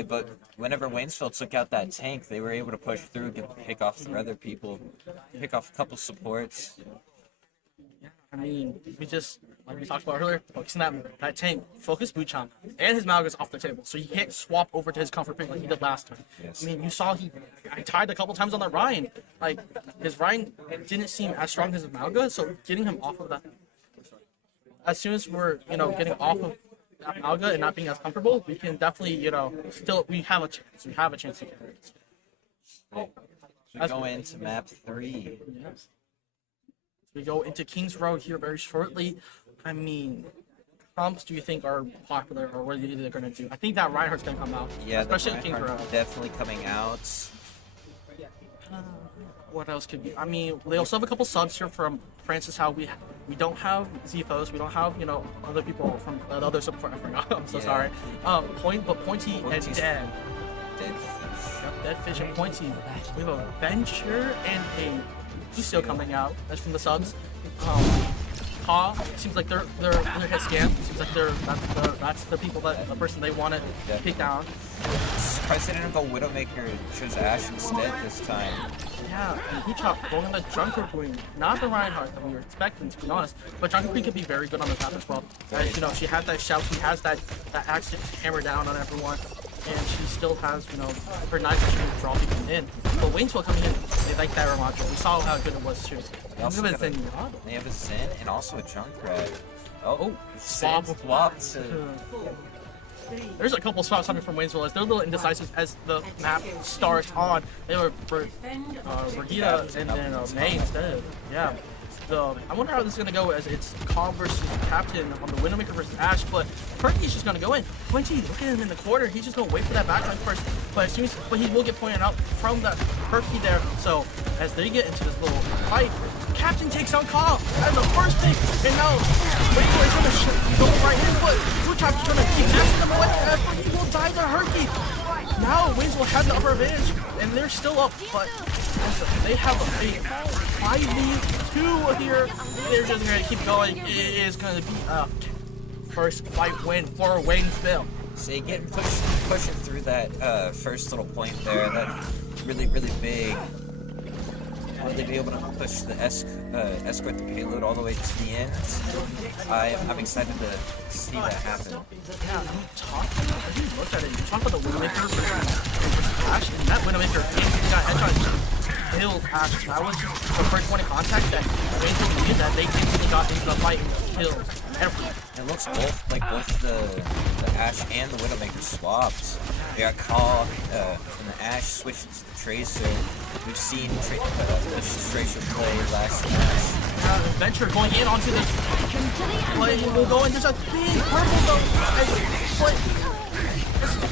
But whenever Waynesville took out that tank, they were able to push through, pick off their other people, pick off a couple supports. Yeah, I mean, we just, like we talked about earlier, focusing that tank, focus Buchon, and his Malga's off the table, so he can't swap over to his comfort pick like he did last time. Yes. I mean, you saw I tied a couple times on that Ryan. His Ryan didn't seem as strong as his Malga, so getting him off of that, as soon as we're, getting off of that Malga and not being as comfortable, we can definitely, we have a chance. We have a chance to get it. We go into map 3. Yes. We go into Kings Row here very shortly. I mean, comps do you think are popular, or what are they going to do? I think that Reinhardt's going to come out, Yeah, especially in Kings Row. Definitely coming out. What else could be? I mean, they also have a couple subs here from Francis Howe. We don't have Zethos. We don't have other people from the other support. I forgot. I'm so sorry. Pointy and Dead. Dead Fish and Pointy. We have a Venture and a Lucio coming out. That's from the subs. Paw seems like they're hit scam. Seems like that's the person they want to take down. Surprised they didn't go Widowmaker, chose Ash instead this time. Yeah, and Huchop going on the Junker Queen, not the Reinhardt that we were expecting, to be honest. But Junker Queen could be very good on this map as well. As, she had that shout, she has that axe to hammer down on everyone, and she still has, her knives that she can draw people in. But Waynesville coming in, they like that module. We saw how good it was too. They have a Zen and also a Junkrat. Oh, swap. Swapped. There's a couple swaps coming from Waynesville as they're a little indecisive as the map starts on. They were Brigitte and then May instead. Yeah. I wonder how this is going to go as it's Calm versus Captain on the Widowmaker versus Ash, but Perky's just going to go in. Quincy, look at him in the corner. He's just going to wait for that backline first, but he will get pointed out from that Perky there. So as they get into this little fight, Captain takes out Calm as a first pick, and now Waynesville is going to go right in, but Blue-Chop's going to keep asking him away, and he will die to Herky. Now Waynesville has the upper advantage, and they're still up, but they have a 5v2 here. They're just going to keep going. It is going to be a first fight win for Waynesville. So you get pushing through that first little point there. really, really big. Will they be able to push the escort the payload all the way to the end? I'm excited to see that happen. Yeah, I didn't look at it. You talk about the Widowmaker versus Ash, and that Widowmaker got headshot killed Ash. That was the first point of contact that Angel needed, that they instantly got into the fight and killed everyone. It looks both the Ash and the Widowmaker swapped. They got caught, and the Ash switched to the Tracer. We've seen the Tracer play last match. Venture going in onto this play will go in. There's a big purple though. But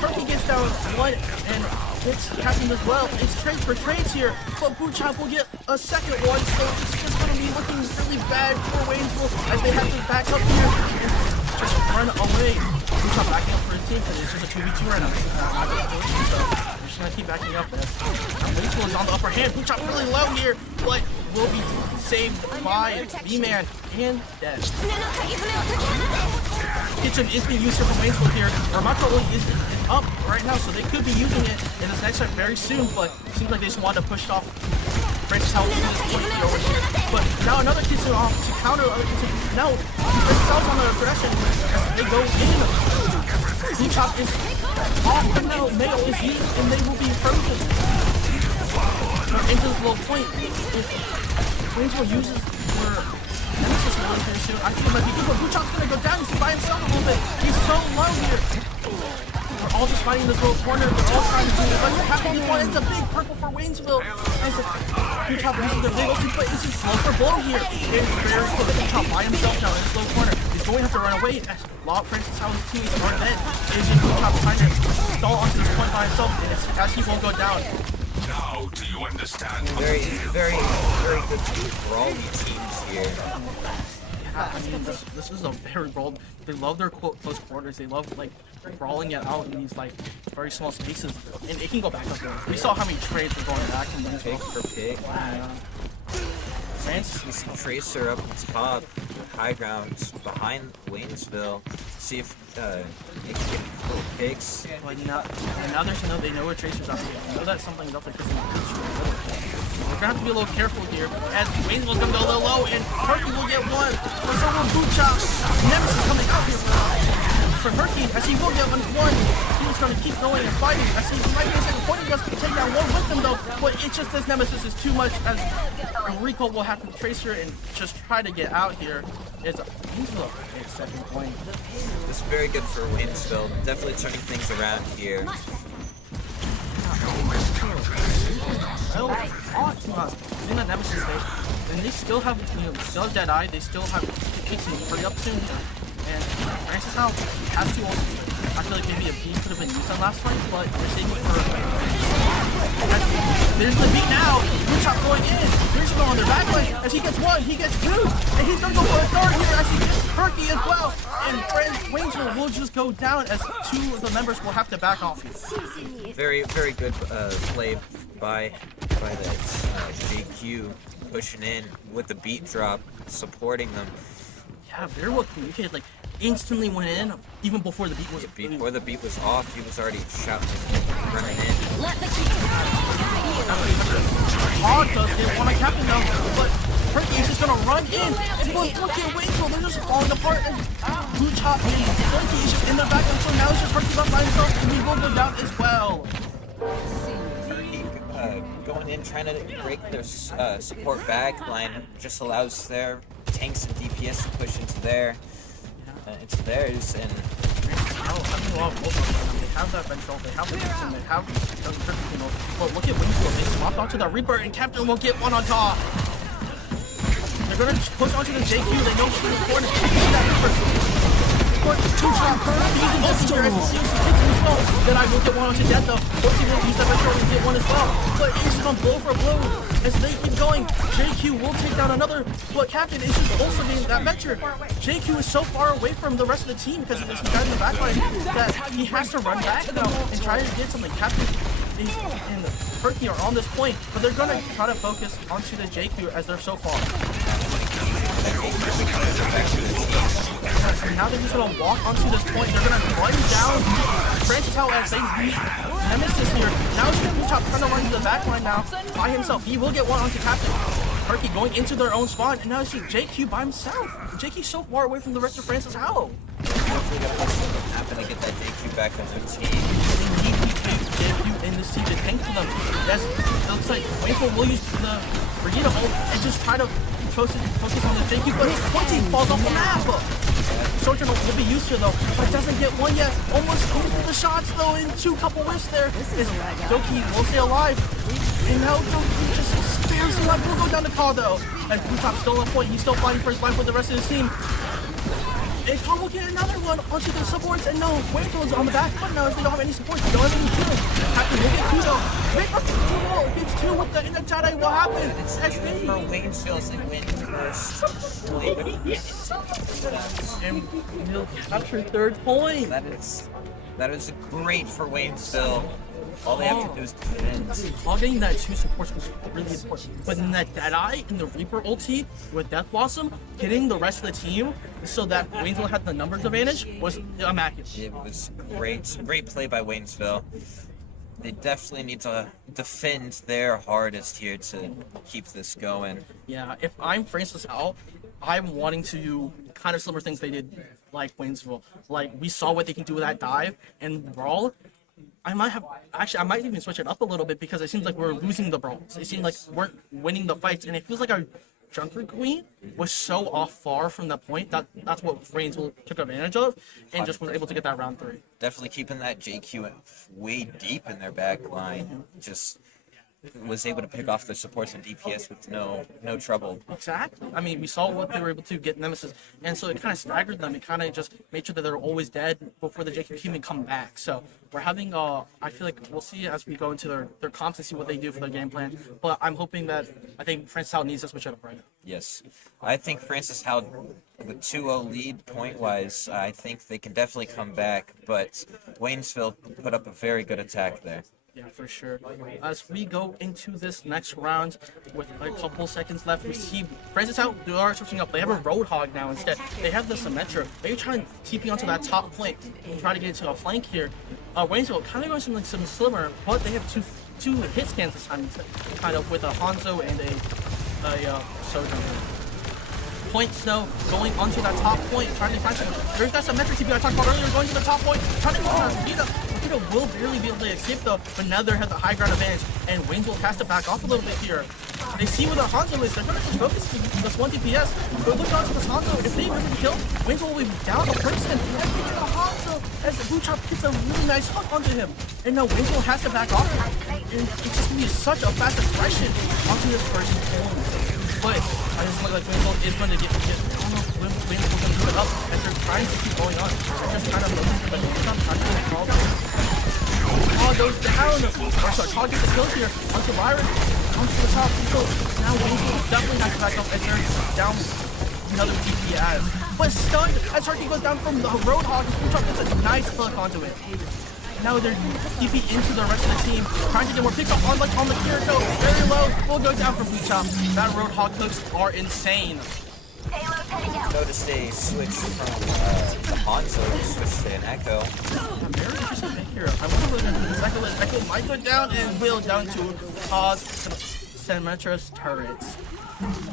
Perky gets down one and hits Captain as well. It's trades for trades here, but Bootchop will get a second one, so it's just going to be looking really bad for Waynesville as they have to back up here and just run away. Bootchop backing up for his team because it's just a 2v2 right now. So they're just going to keep backing up. Waynesville is on the upper hand. Bootchop really low here, but will be saved by B-Man and Death. It's an instant user from Waynesville here. Ramato is up right now, so they could be using it in this next fight very soon, but it seems like they just wanted to push off Francis House to this point here over here. But now another Kitsu off to counter the other Kitsu. Now Francis House on the aggression as they go in. Bootchop is off, and now Mayo is used, and they will be frozen. Into this little point. If Waynesville uses their Nemesis really very soon, I think it might be good, but Bootchop's gonna go down. He's by himself a little bit. He's so low here. We're all just fighting this little corner. They're all trying to do it, but you have to do one. It's a big purple for Waynesville. As Bootchop uses their big ulti, but this is blow for blow here. It's very cool. Bootchop by himself now in this little corner. He's going to have to run away. As Francis how his teammates are dead. Agent Bootchop trying to stall onto this point by himself, as he won't go down. Now do you understand? Very, very, very good Brawl teams here. Yeah, I mean, this is a very Brawl. They love their close quarters. They love like brawling it out in these like very small spaces, and it can go back up there. We saw how many trades were going back and Pick for pick. Francis, We see Tracer up top, high ground behind Waynesville. See if they can get little picks. but now there's no, they know where Tracer's up here. They know that something's up there because we're gonna have to be a little careful here, as Waynesville's gonna go a little low, and Perky will get one. But so will Bootchop. Nemesis coming out here for Perky, as he will get one. He's gonna keep going and fighting. As he might be a second point, he does take down one with him though. But it's just this Nemesis is too much, as Rico will have to Tracer and just try to get out here. It's Waynesville a second point. This is very good for Waynesville. Definitely turning things around here. Well, all team us in the Nemesis stage, and they still have, still have Deadeye, they still have Kitsu pretty up soon. And Francis House has to also, I feel like maybe a beat could have been used on last fight, but they're saving it for there's the beat now. Bootchop going in. Here's the on their back line. As he gets one, he gets two, and he's gonna go for a third here as he gets Perky as well. And Waynesville will just go down as two of the members will have to back off here. Very, very good play by the JQ, pushing in with the beat drop, supporting them. Yeah, very well communicated. Like instantly went in, even before the beat was. Before the beat was off, he was already shouting, running in. Let the guide you. Hog does get one on Captain though, but Perky is just gonna run in. And look at Waynesville, they're just falling apart. And Bootchop and Perky is just in their back, and so now it's just Perky up by himself, and he will go down as well. Going in, trying to break their support back line, just allows their tanks and DPS to push into theirs, and They have that bench ult, they have the Gibson, they have the Perky, but look at Waynesville, they swapped onto the Reaper, and Captain will get one on top. They're gonna push onto the JQ, they know what's important. That Reaper. Two-shot Perky using this here as he seems to hit him as well. Then I will get one onto Death though. Forky will use that bench and get one as well. But it's just on blow for blow as they keep going. JQ will take down another, but Captain is just also getting that venture. JQ is so far away from the rest of the team because of this guy in the backline that he has to run back now and try to get something. Captain and Perky are on this point, but they're gonna try to focus onto the JQ as they're so far. Now they're just gonna walk onto this point. They're gonna run down Francis Howe as they use Nemesis here. Now it's gonna be Chop trying to run to the back line now by himself. He will get one onto Captain. Turkey going into their own spawn, and now you see JQ by himself. JQ's so far away from the rest of Francis Howell. Hopefully that happen to get that JQ back on their team. JQ in this team to tank for them. Yes, it looks like Wayful will use the Brigitte ult and just try to focus on the JQ, but his 20 falls off the map. Sojourner will be used to though, but doesn't get one yet. Almost with the shots though, in two couple whiffs there. Doki will stay alive. And now Doki just spares the life. Will go down to call though. As Blue still on point, he's still fighting for his life with the rest of his team. And Car will get another one onto the supports, and no, Wayne's on the back foot now as they don't have any supports. They don't have any kills. Captain will get two though. Wayne gets two with the in the Jedi. What happened? It's for Waynesville as they win first. And he'll capture third point. That is great for Waynesville. All they have to do is defend. All getting that two supports was really important. But then that Deadeye and the Reaper ulti with Death Blossom hitting the rest of the team so that Waynesville had the numbers advantage was immaculate. It was great play by Waynesville. They definitely need to defend their hardest here to keep this going. Yeah, if I'm Francis Howell, I'm wanting to do kind of similar things they did like Waynesville. Like we saw what they can do with that dive and Brawl. I might even switch it up a little bit because it seems like we're losing the brawls. It seems like we weren't winning the fights, and it feels like our Junker Queen was so off far from that point that that's what Waynesville took advantage of and just was able to get that round 3. Definitely keeping that JQ way deep in their back line. Just was able to pick off their supports and DPS with no trouble. Exactly. I mean, we saw what they were able to get Nemesis, and so it kind of staggered them. It kind of just made sure that they're always dead before the JQ team can come back. So we're having, I feel like we'll see as we go into their comps and see what they do for their game plan. But I'm hoping that, I think Francis Howell needs to switch it up right now. Yes. I think Francis Howell, with 2-0 lead point-wise, I think they can definitely come back. But Waynesville put up a very good attack there. Yeah, for sure. As we go into this next round with a couple seconds left, we see Francis Howell, they are switching up. They have a Roadhog now instead. They have the Symmetra. They're trying to TP onto that top flank and try to get into a flank here. Waynesville kind of going something like some slimmer, but they have two hit scans this time, kind of with a Hanzo and a Sojourner. Point Snow going onto that top point, trying to find some. There's that Symmetra TP I talked about earlier, going to the top point, trying to go on Vegeta. Vegeta will barely be able to escape though, but now they have the high ground advantage, and Waynesville has to back off a little bit here. They see where the Hanzo is, they're going to just focus this one DPS, but look onto this Hanzo. If they really kill, Waynesville will be down to Princeton, and we get a Hanzo as Blue Chop gets a really nice hook onto him. And now Waynesville has to back off, and it's just going to be such a fast aggression onto this first point. But I just look like Waynesville is going to get I don't know if Waynesville's going to do it up as they're trying to keep going on. They're just kind of looking for the crawl. Oh, goes down. Sorry, Call gets the kills here onto Virus, onto the top. So now Waynesville definitely has to back up as they're down another DPS. But stunned as Turkey goes down from the Roadhog. Blue gets a nice hook onto it. Now they're TP into the rest of the team, trying to get more picks up on the Kiriko. Very low, will go down from Blue Chop. That Roadhog hooks are insane. Notice they switched from the Hanzo to switch to an Echo. Very interesting pick here. I wonder what they're going to do. This Echo might go down and will down to cause Symmetra's turrets.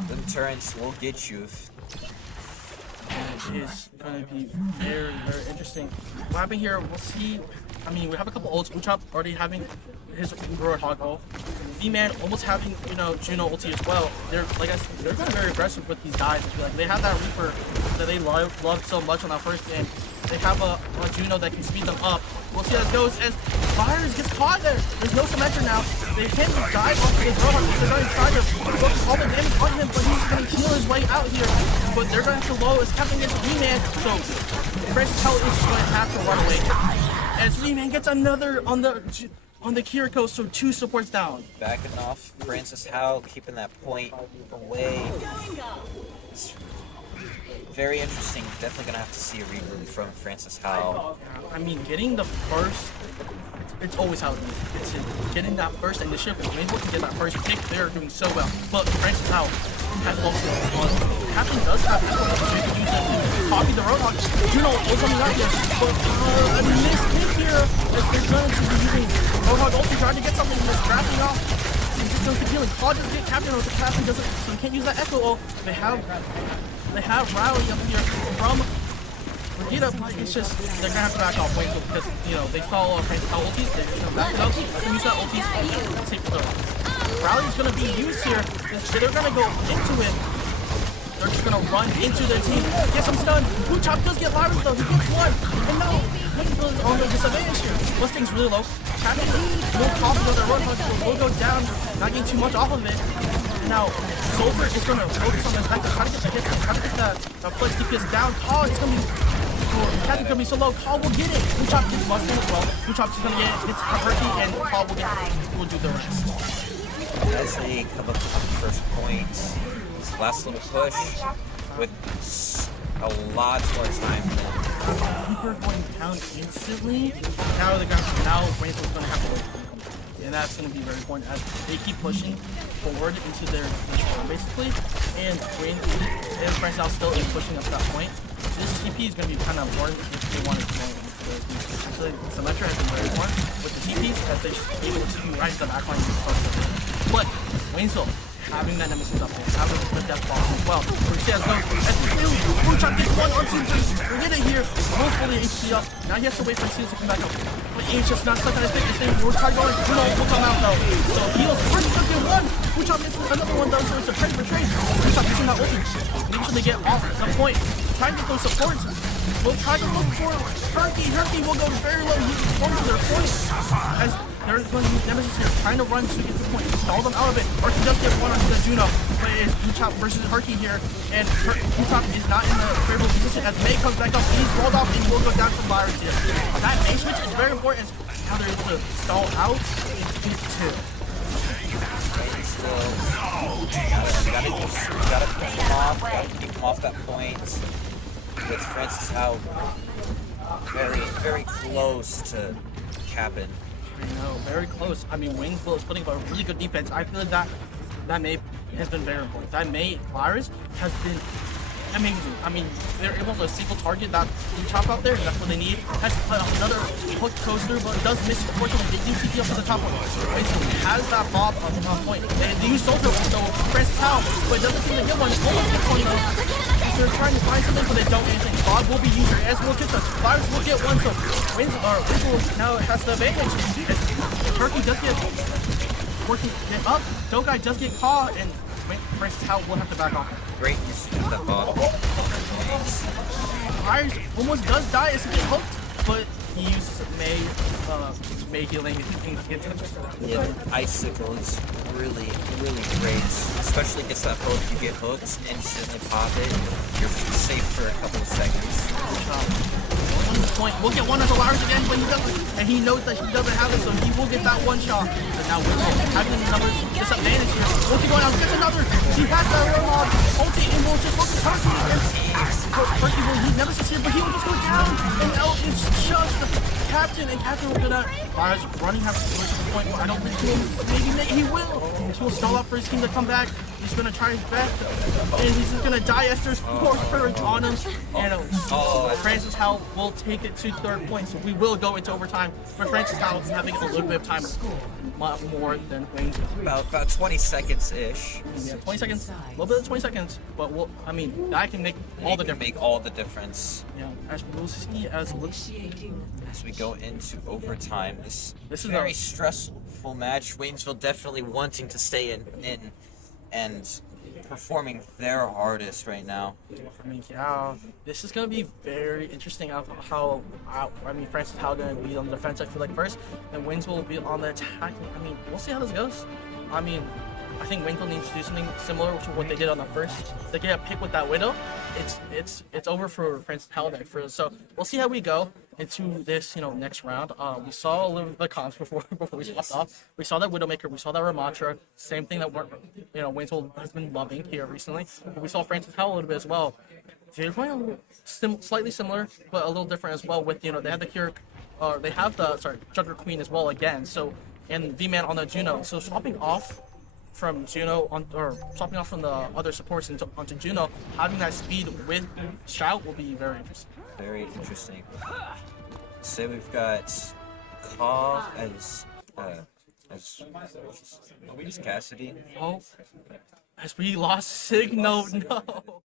The turrets will get you. It is going to be very, very interesting. What happened here, we'll see. I mean, we have a couple ults. Blue Chop already having his Roadhog ult. V-Man almost having, Juno ulti as well. They're, like I said, they're going very aggressive with these dives. I feel like they have that Reaper that they loved so much on that first game. They have a Juno that can speed them up. We'll see how this goes as Virus gets caught there. There's no Symmetra now. They can't dive off of his Roadhog because they're going to try to focus all the damage on him, but he's going to heal his way out here. But they're going to have to low as Captain gets V-Man. So Francis Howell is going to have to run away. As V-Man gets another on the Kiriko, so 2 supports down. Backing off, Francis Howell keeping that point away. It's very interesting. Definitely gonna have to see a regroup from Francis Howell. I mean, getting the first, it's always how it is. It's getting that first initiative. If Waynesville can get that first pick, they're doing so well. But Francis Howell has also Captain does have this one. Maybe use that to copy the Roadhog. Juno was coming out here, but a missed pick here. here as they're going to be using Roadhog ulti, trying to get something from this drafting off. He's just going to healing. Claw doesn't get captain, or the captain doesn't, so he can't use that echo. Oh, they have Rally up here from Vegeta. It's just they're gonna have to back off Wayne because they follow how ultis. They're gonna back it up. Let them use that ultis and take the throws. Rally's gonna be used here. They're gonna go into it. They're just gonna run into their team. Get some stun. Blue Chop does get Lyris though. He gets one. And now Waynesville is on the disadvantage here. Mustang's really low. Captain will pop another Roadhog, will go down, not getting too much off of it. Now, Silver is going to focus on the attack, try to get the hit, try to get that flex DPS down. Paul is going to be, Captain's going to be so low, Paul will get it. Blue Chop gets Mustang as well. Blue Chop is going to get it, it's Herky, and Paul will do the rest. As they come up with the first point, this last little push with a lot more time than Reaper going down instantly. Now Waynesville's going to have to wait. And that's going to be very important as they keep pushing forward into their control, basically. And France now still is pushing up to that point. This TP is going to be kind of important if they want to go into the Symmetra has been very important with the TPs as they should be able to rise the backline. But Waynesville having that Nemesis up there, having the death boss as well. As Blue Chop gets one on 2 3. We get it here. Won't fully HP up. Now he has to wait for Seals to come back up. But he's just not stuck on his thing. We're trying going. Will come out though. So heals. First look at one. Blue Chop gets another one though. So it's a trade for trade. Blue Chop using that ulti. Make sure they get off the point. Trying to get those supports. We'll try to look for Herky. Herky will go very low. He's going to their point. As they're going to use Nemesis here, trying to run to get to the point. Stall them out of it. Herky does get one onto the Juno. But it's Blue Chop versus Herky here. And Blue Chop is not in the favorable position as May comes back up. He's rolled off and will go down from Lyris here. That May switch is very important. How they're able to stall out into 2. Gotta keep him off that point. With Francis out very, very close to capping. I know, very close. I mean, Waynesville is putting up a really good defense. I feel like that May has been very important. That May Lyris has been amazing. I mean, they're able to single target that Blue Chop out there, and that's what they need. Has another hook goes through, but does miss. Unfortunately, they do CT up to the top one. Waynesville has that Bob on point. They use Soldier, so Francis Howe, but it doesn't seem to get one. Almost gets one though. They're trying to find something, but they don't get anything. Bob will be used, as will get the Lyris will get one, so Waynesville now has the advantage. Turkey does get working it up. Dogai does get caught, and Francis Howe will have to back off. Great use of that Bob. Lyris almost does die as he gets hooked, but he uses May healing and gets him. Yeah, Icicle is really, really great. Especially gets that hook, you get hooked, instantly pop it, you're safe for a couple of seconds. Point. We'll get one of the Lyris again, but he doesn't, and he knows that he doesn't have it, so he will get that one shot. So now Waynesville having the numbers disadvantage here. Ulti going out, gets another. He has that Roadhog. Ulti and will just look at Herky will use Nemesis here, but he will just go down. And now it's just the Captain, and Captain will get out. Lyris running half to the point. I don't think he will. Maybe he will. He will stall out for his team to come back. He's gonna try his best, and he's just gonna die as there's 4 courage on him. And Francis Howe will take it to 3rd point, so we will go into overtime. But Francis Howe is having a little bit of time more than Wayne's. About 20 seconds ish. Yeah, 20 seconds, a little bit of 20 seconds, but I mean, that can make all the difference. Make all the difference. Yeah, as we'll see as we go into overtime. This is a a very stressful match. Waynesville definitely wanting to stay in and performing their hardest right now. I mean, yeah, this is going to be very interesting how Francis Howe going to be on the defense, I feel like, first, and Waynesville will be on the attack. I mean, we'll see how this goes. I mean, I think Waynesville needs to do something similar to what they did on the first. They get a pick with that Widow. It's over for Francis Howe there. So we'll see how we go into this, next round. We saw a little bit of comps before we swapped off. We saw that Widowmaker, we saw that Ramatra, same thing that Waynesville has been loving here recently. But we saw Francis Howe a little bit as well. They're going slightly similar, but a little different as well. With they have the Cure, they have the Juggler Queen as well again. So and V-Man on the Juno. So swapping off from Juno swapping off from the other supports onto Juno, having that speed with Shout will be very interesting. Very interesting. So we've got Caw as Cassidy. Oh, as we lost Signal, no.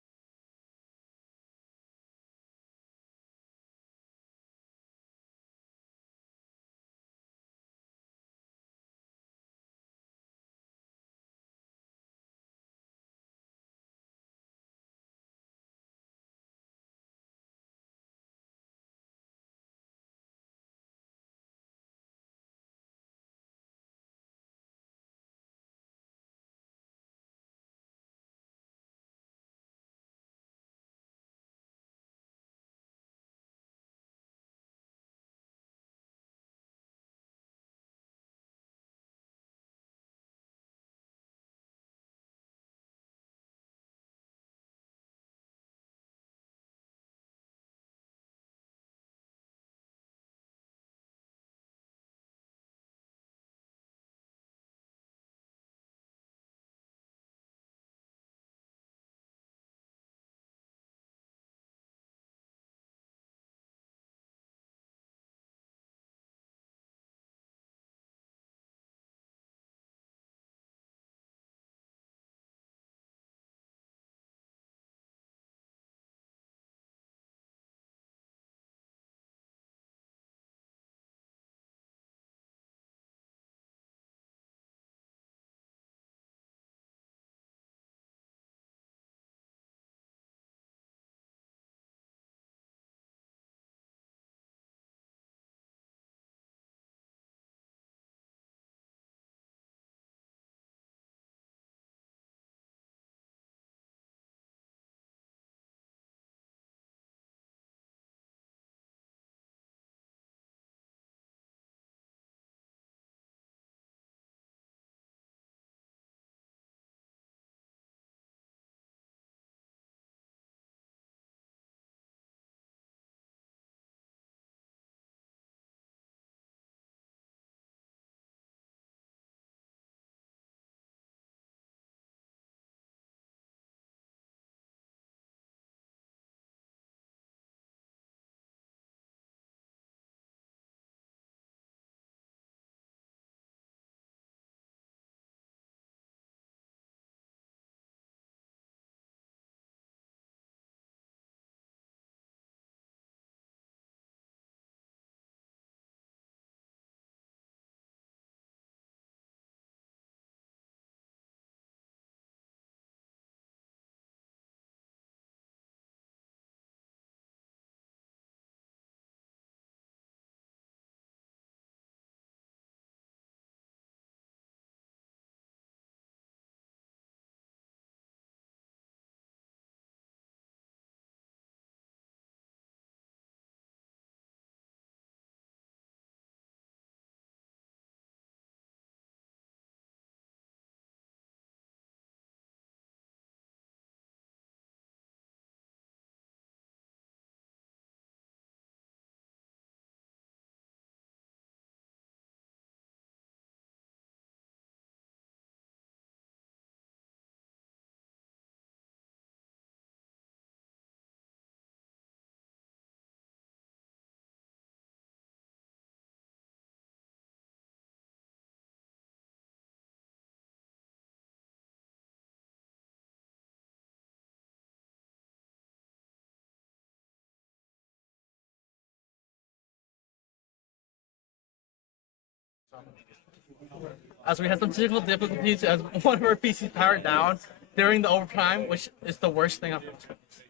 As we had some technical difficulties as one of our PCs powered down during the overtime, which is the worst thing I've experienced.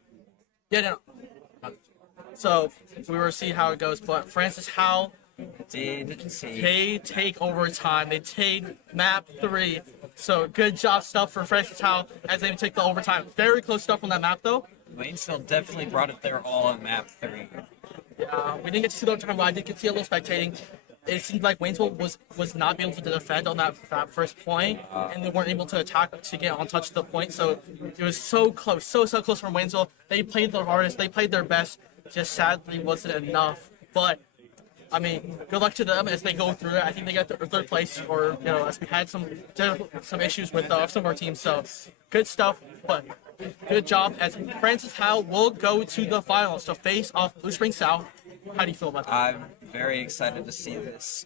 Yeah, no. So we will see how it goes. But Francis Howell, they take overtime. They take map 3. So good job stuff for Francis Howell as they take the overtime. Very close stuff on that map though. Waynesville definitely brought it there all on map 3. Yeah, we didn't get to see the overtime, but I did get to see a little spectating. It seemed like Waynesville was not able to defend on that first point, and they weren't able to attack to get on touch to the point. So it was so close, so close from Waynesville. They played their hardest, they played their best. Just sadly wasn't enough. But I mean, good luck to them as they go through it. I think they got third place, or as we had some issues with some of our teams. So good stuff, but good job. As Francis Howell will go to the finals to face off Blue Spring South. How do you feel about that? I'm very excited to see this.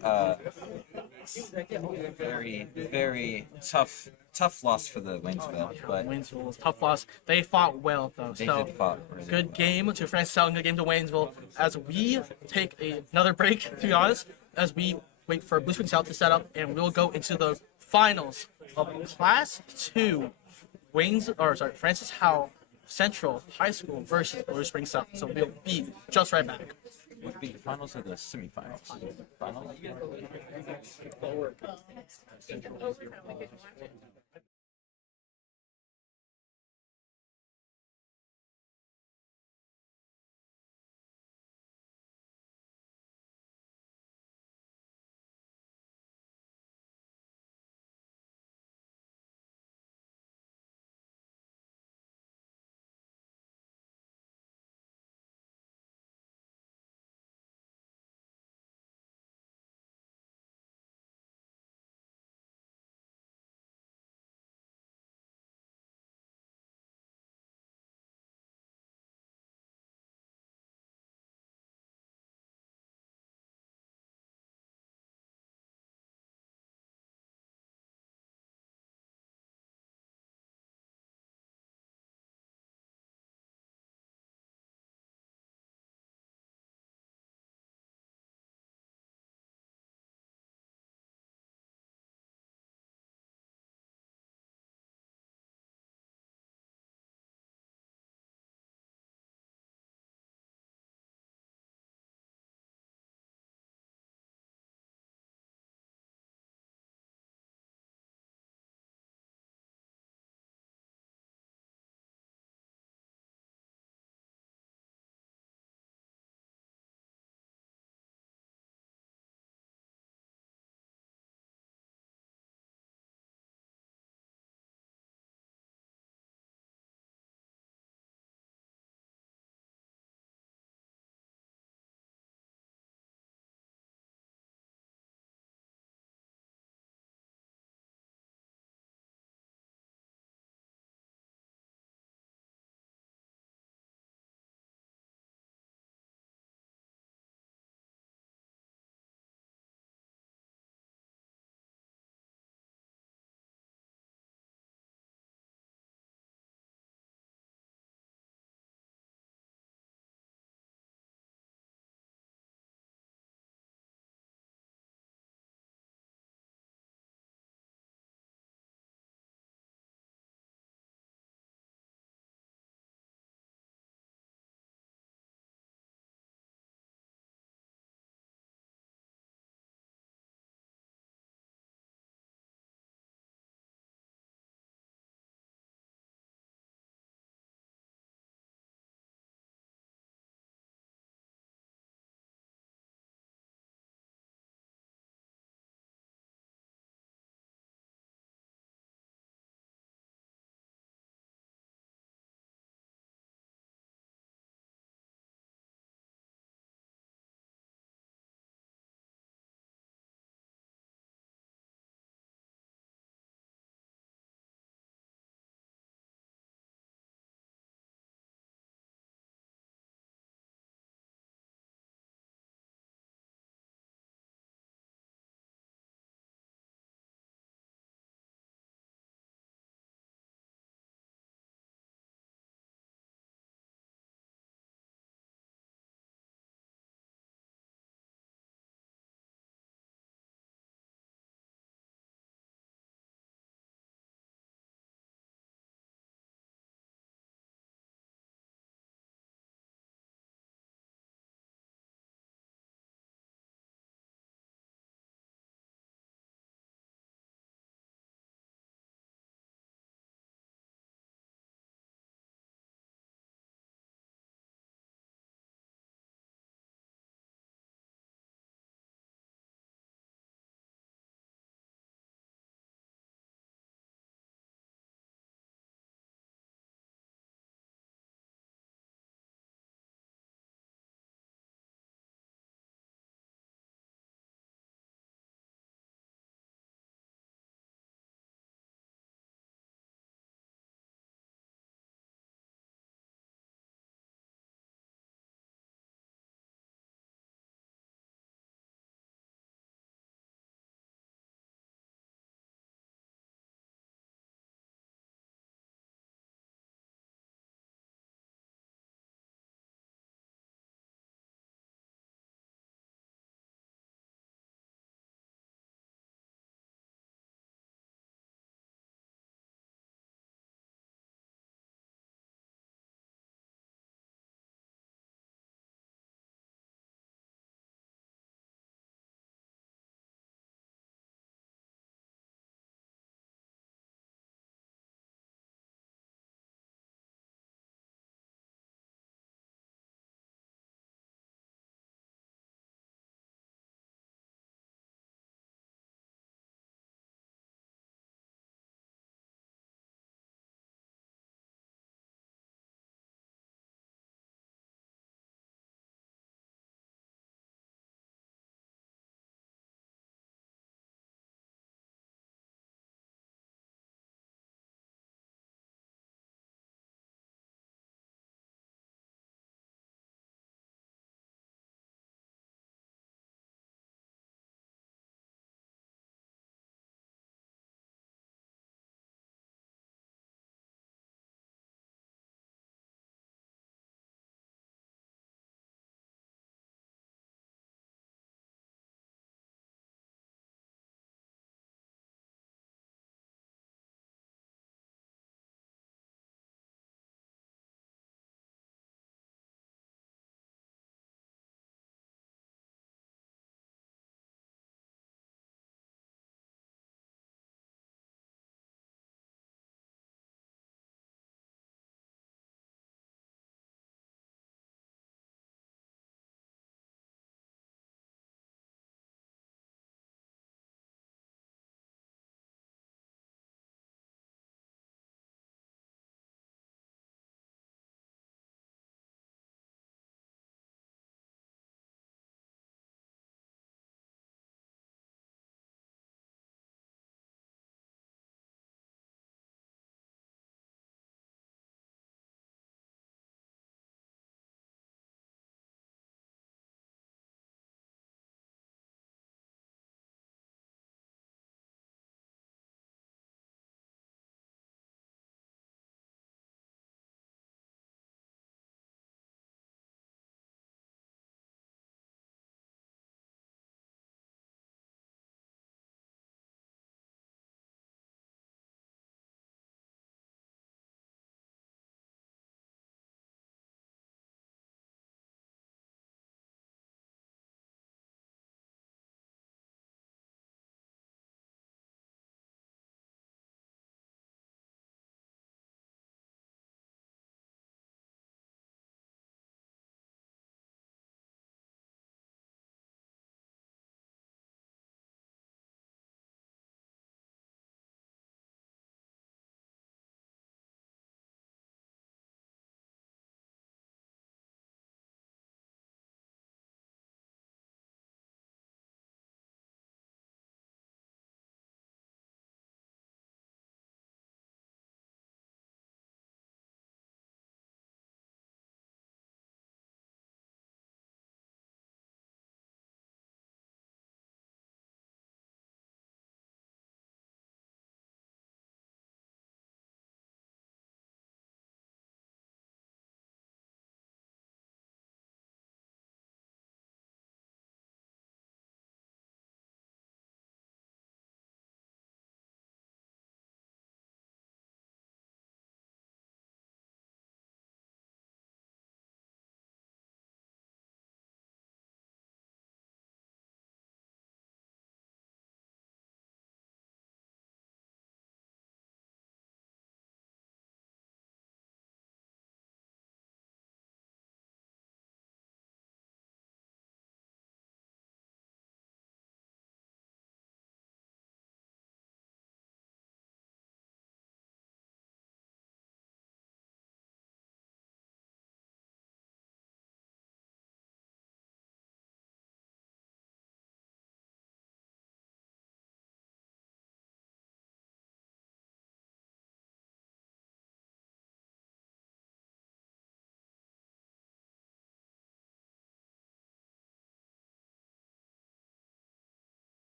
Very, very tough loss for the Waynesville, but Waynesville was a tough loss. They fought well though. they So did fought really good well. game to Francis Allen, good game to Waynesville. As we take another break, to be honest, as we wait for Blue Spring South to set up, and we'll go into the finals of Class 2 Francis Howell Central High School versus Blue Spring South. So we'll be just right back. Would it be the finals or the semifinals? Finals?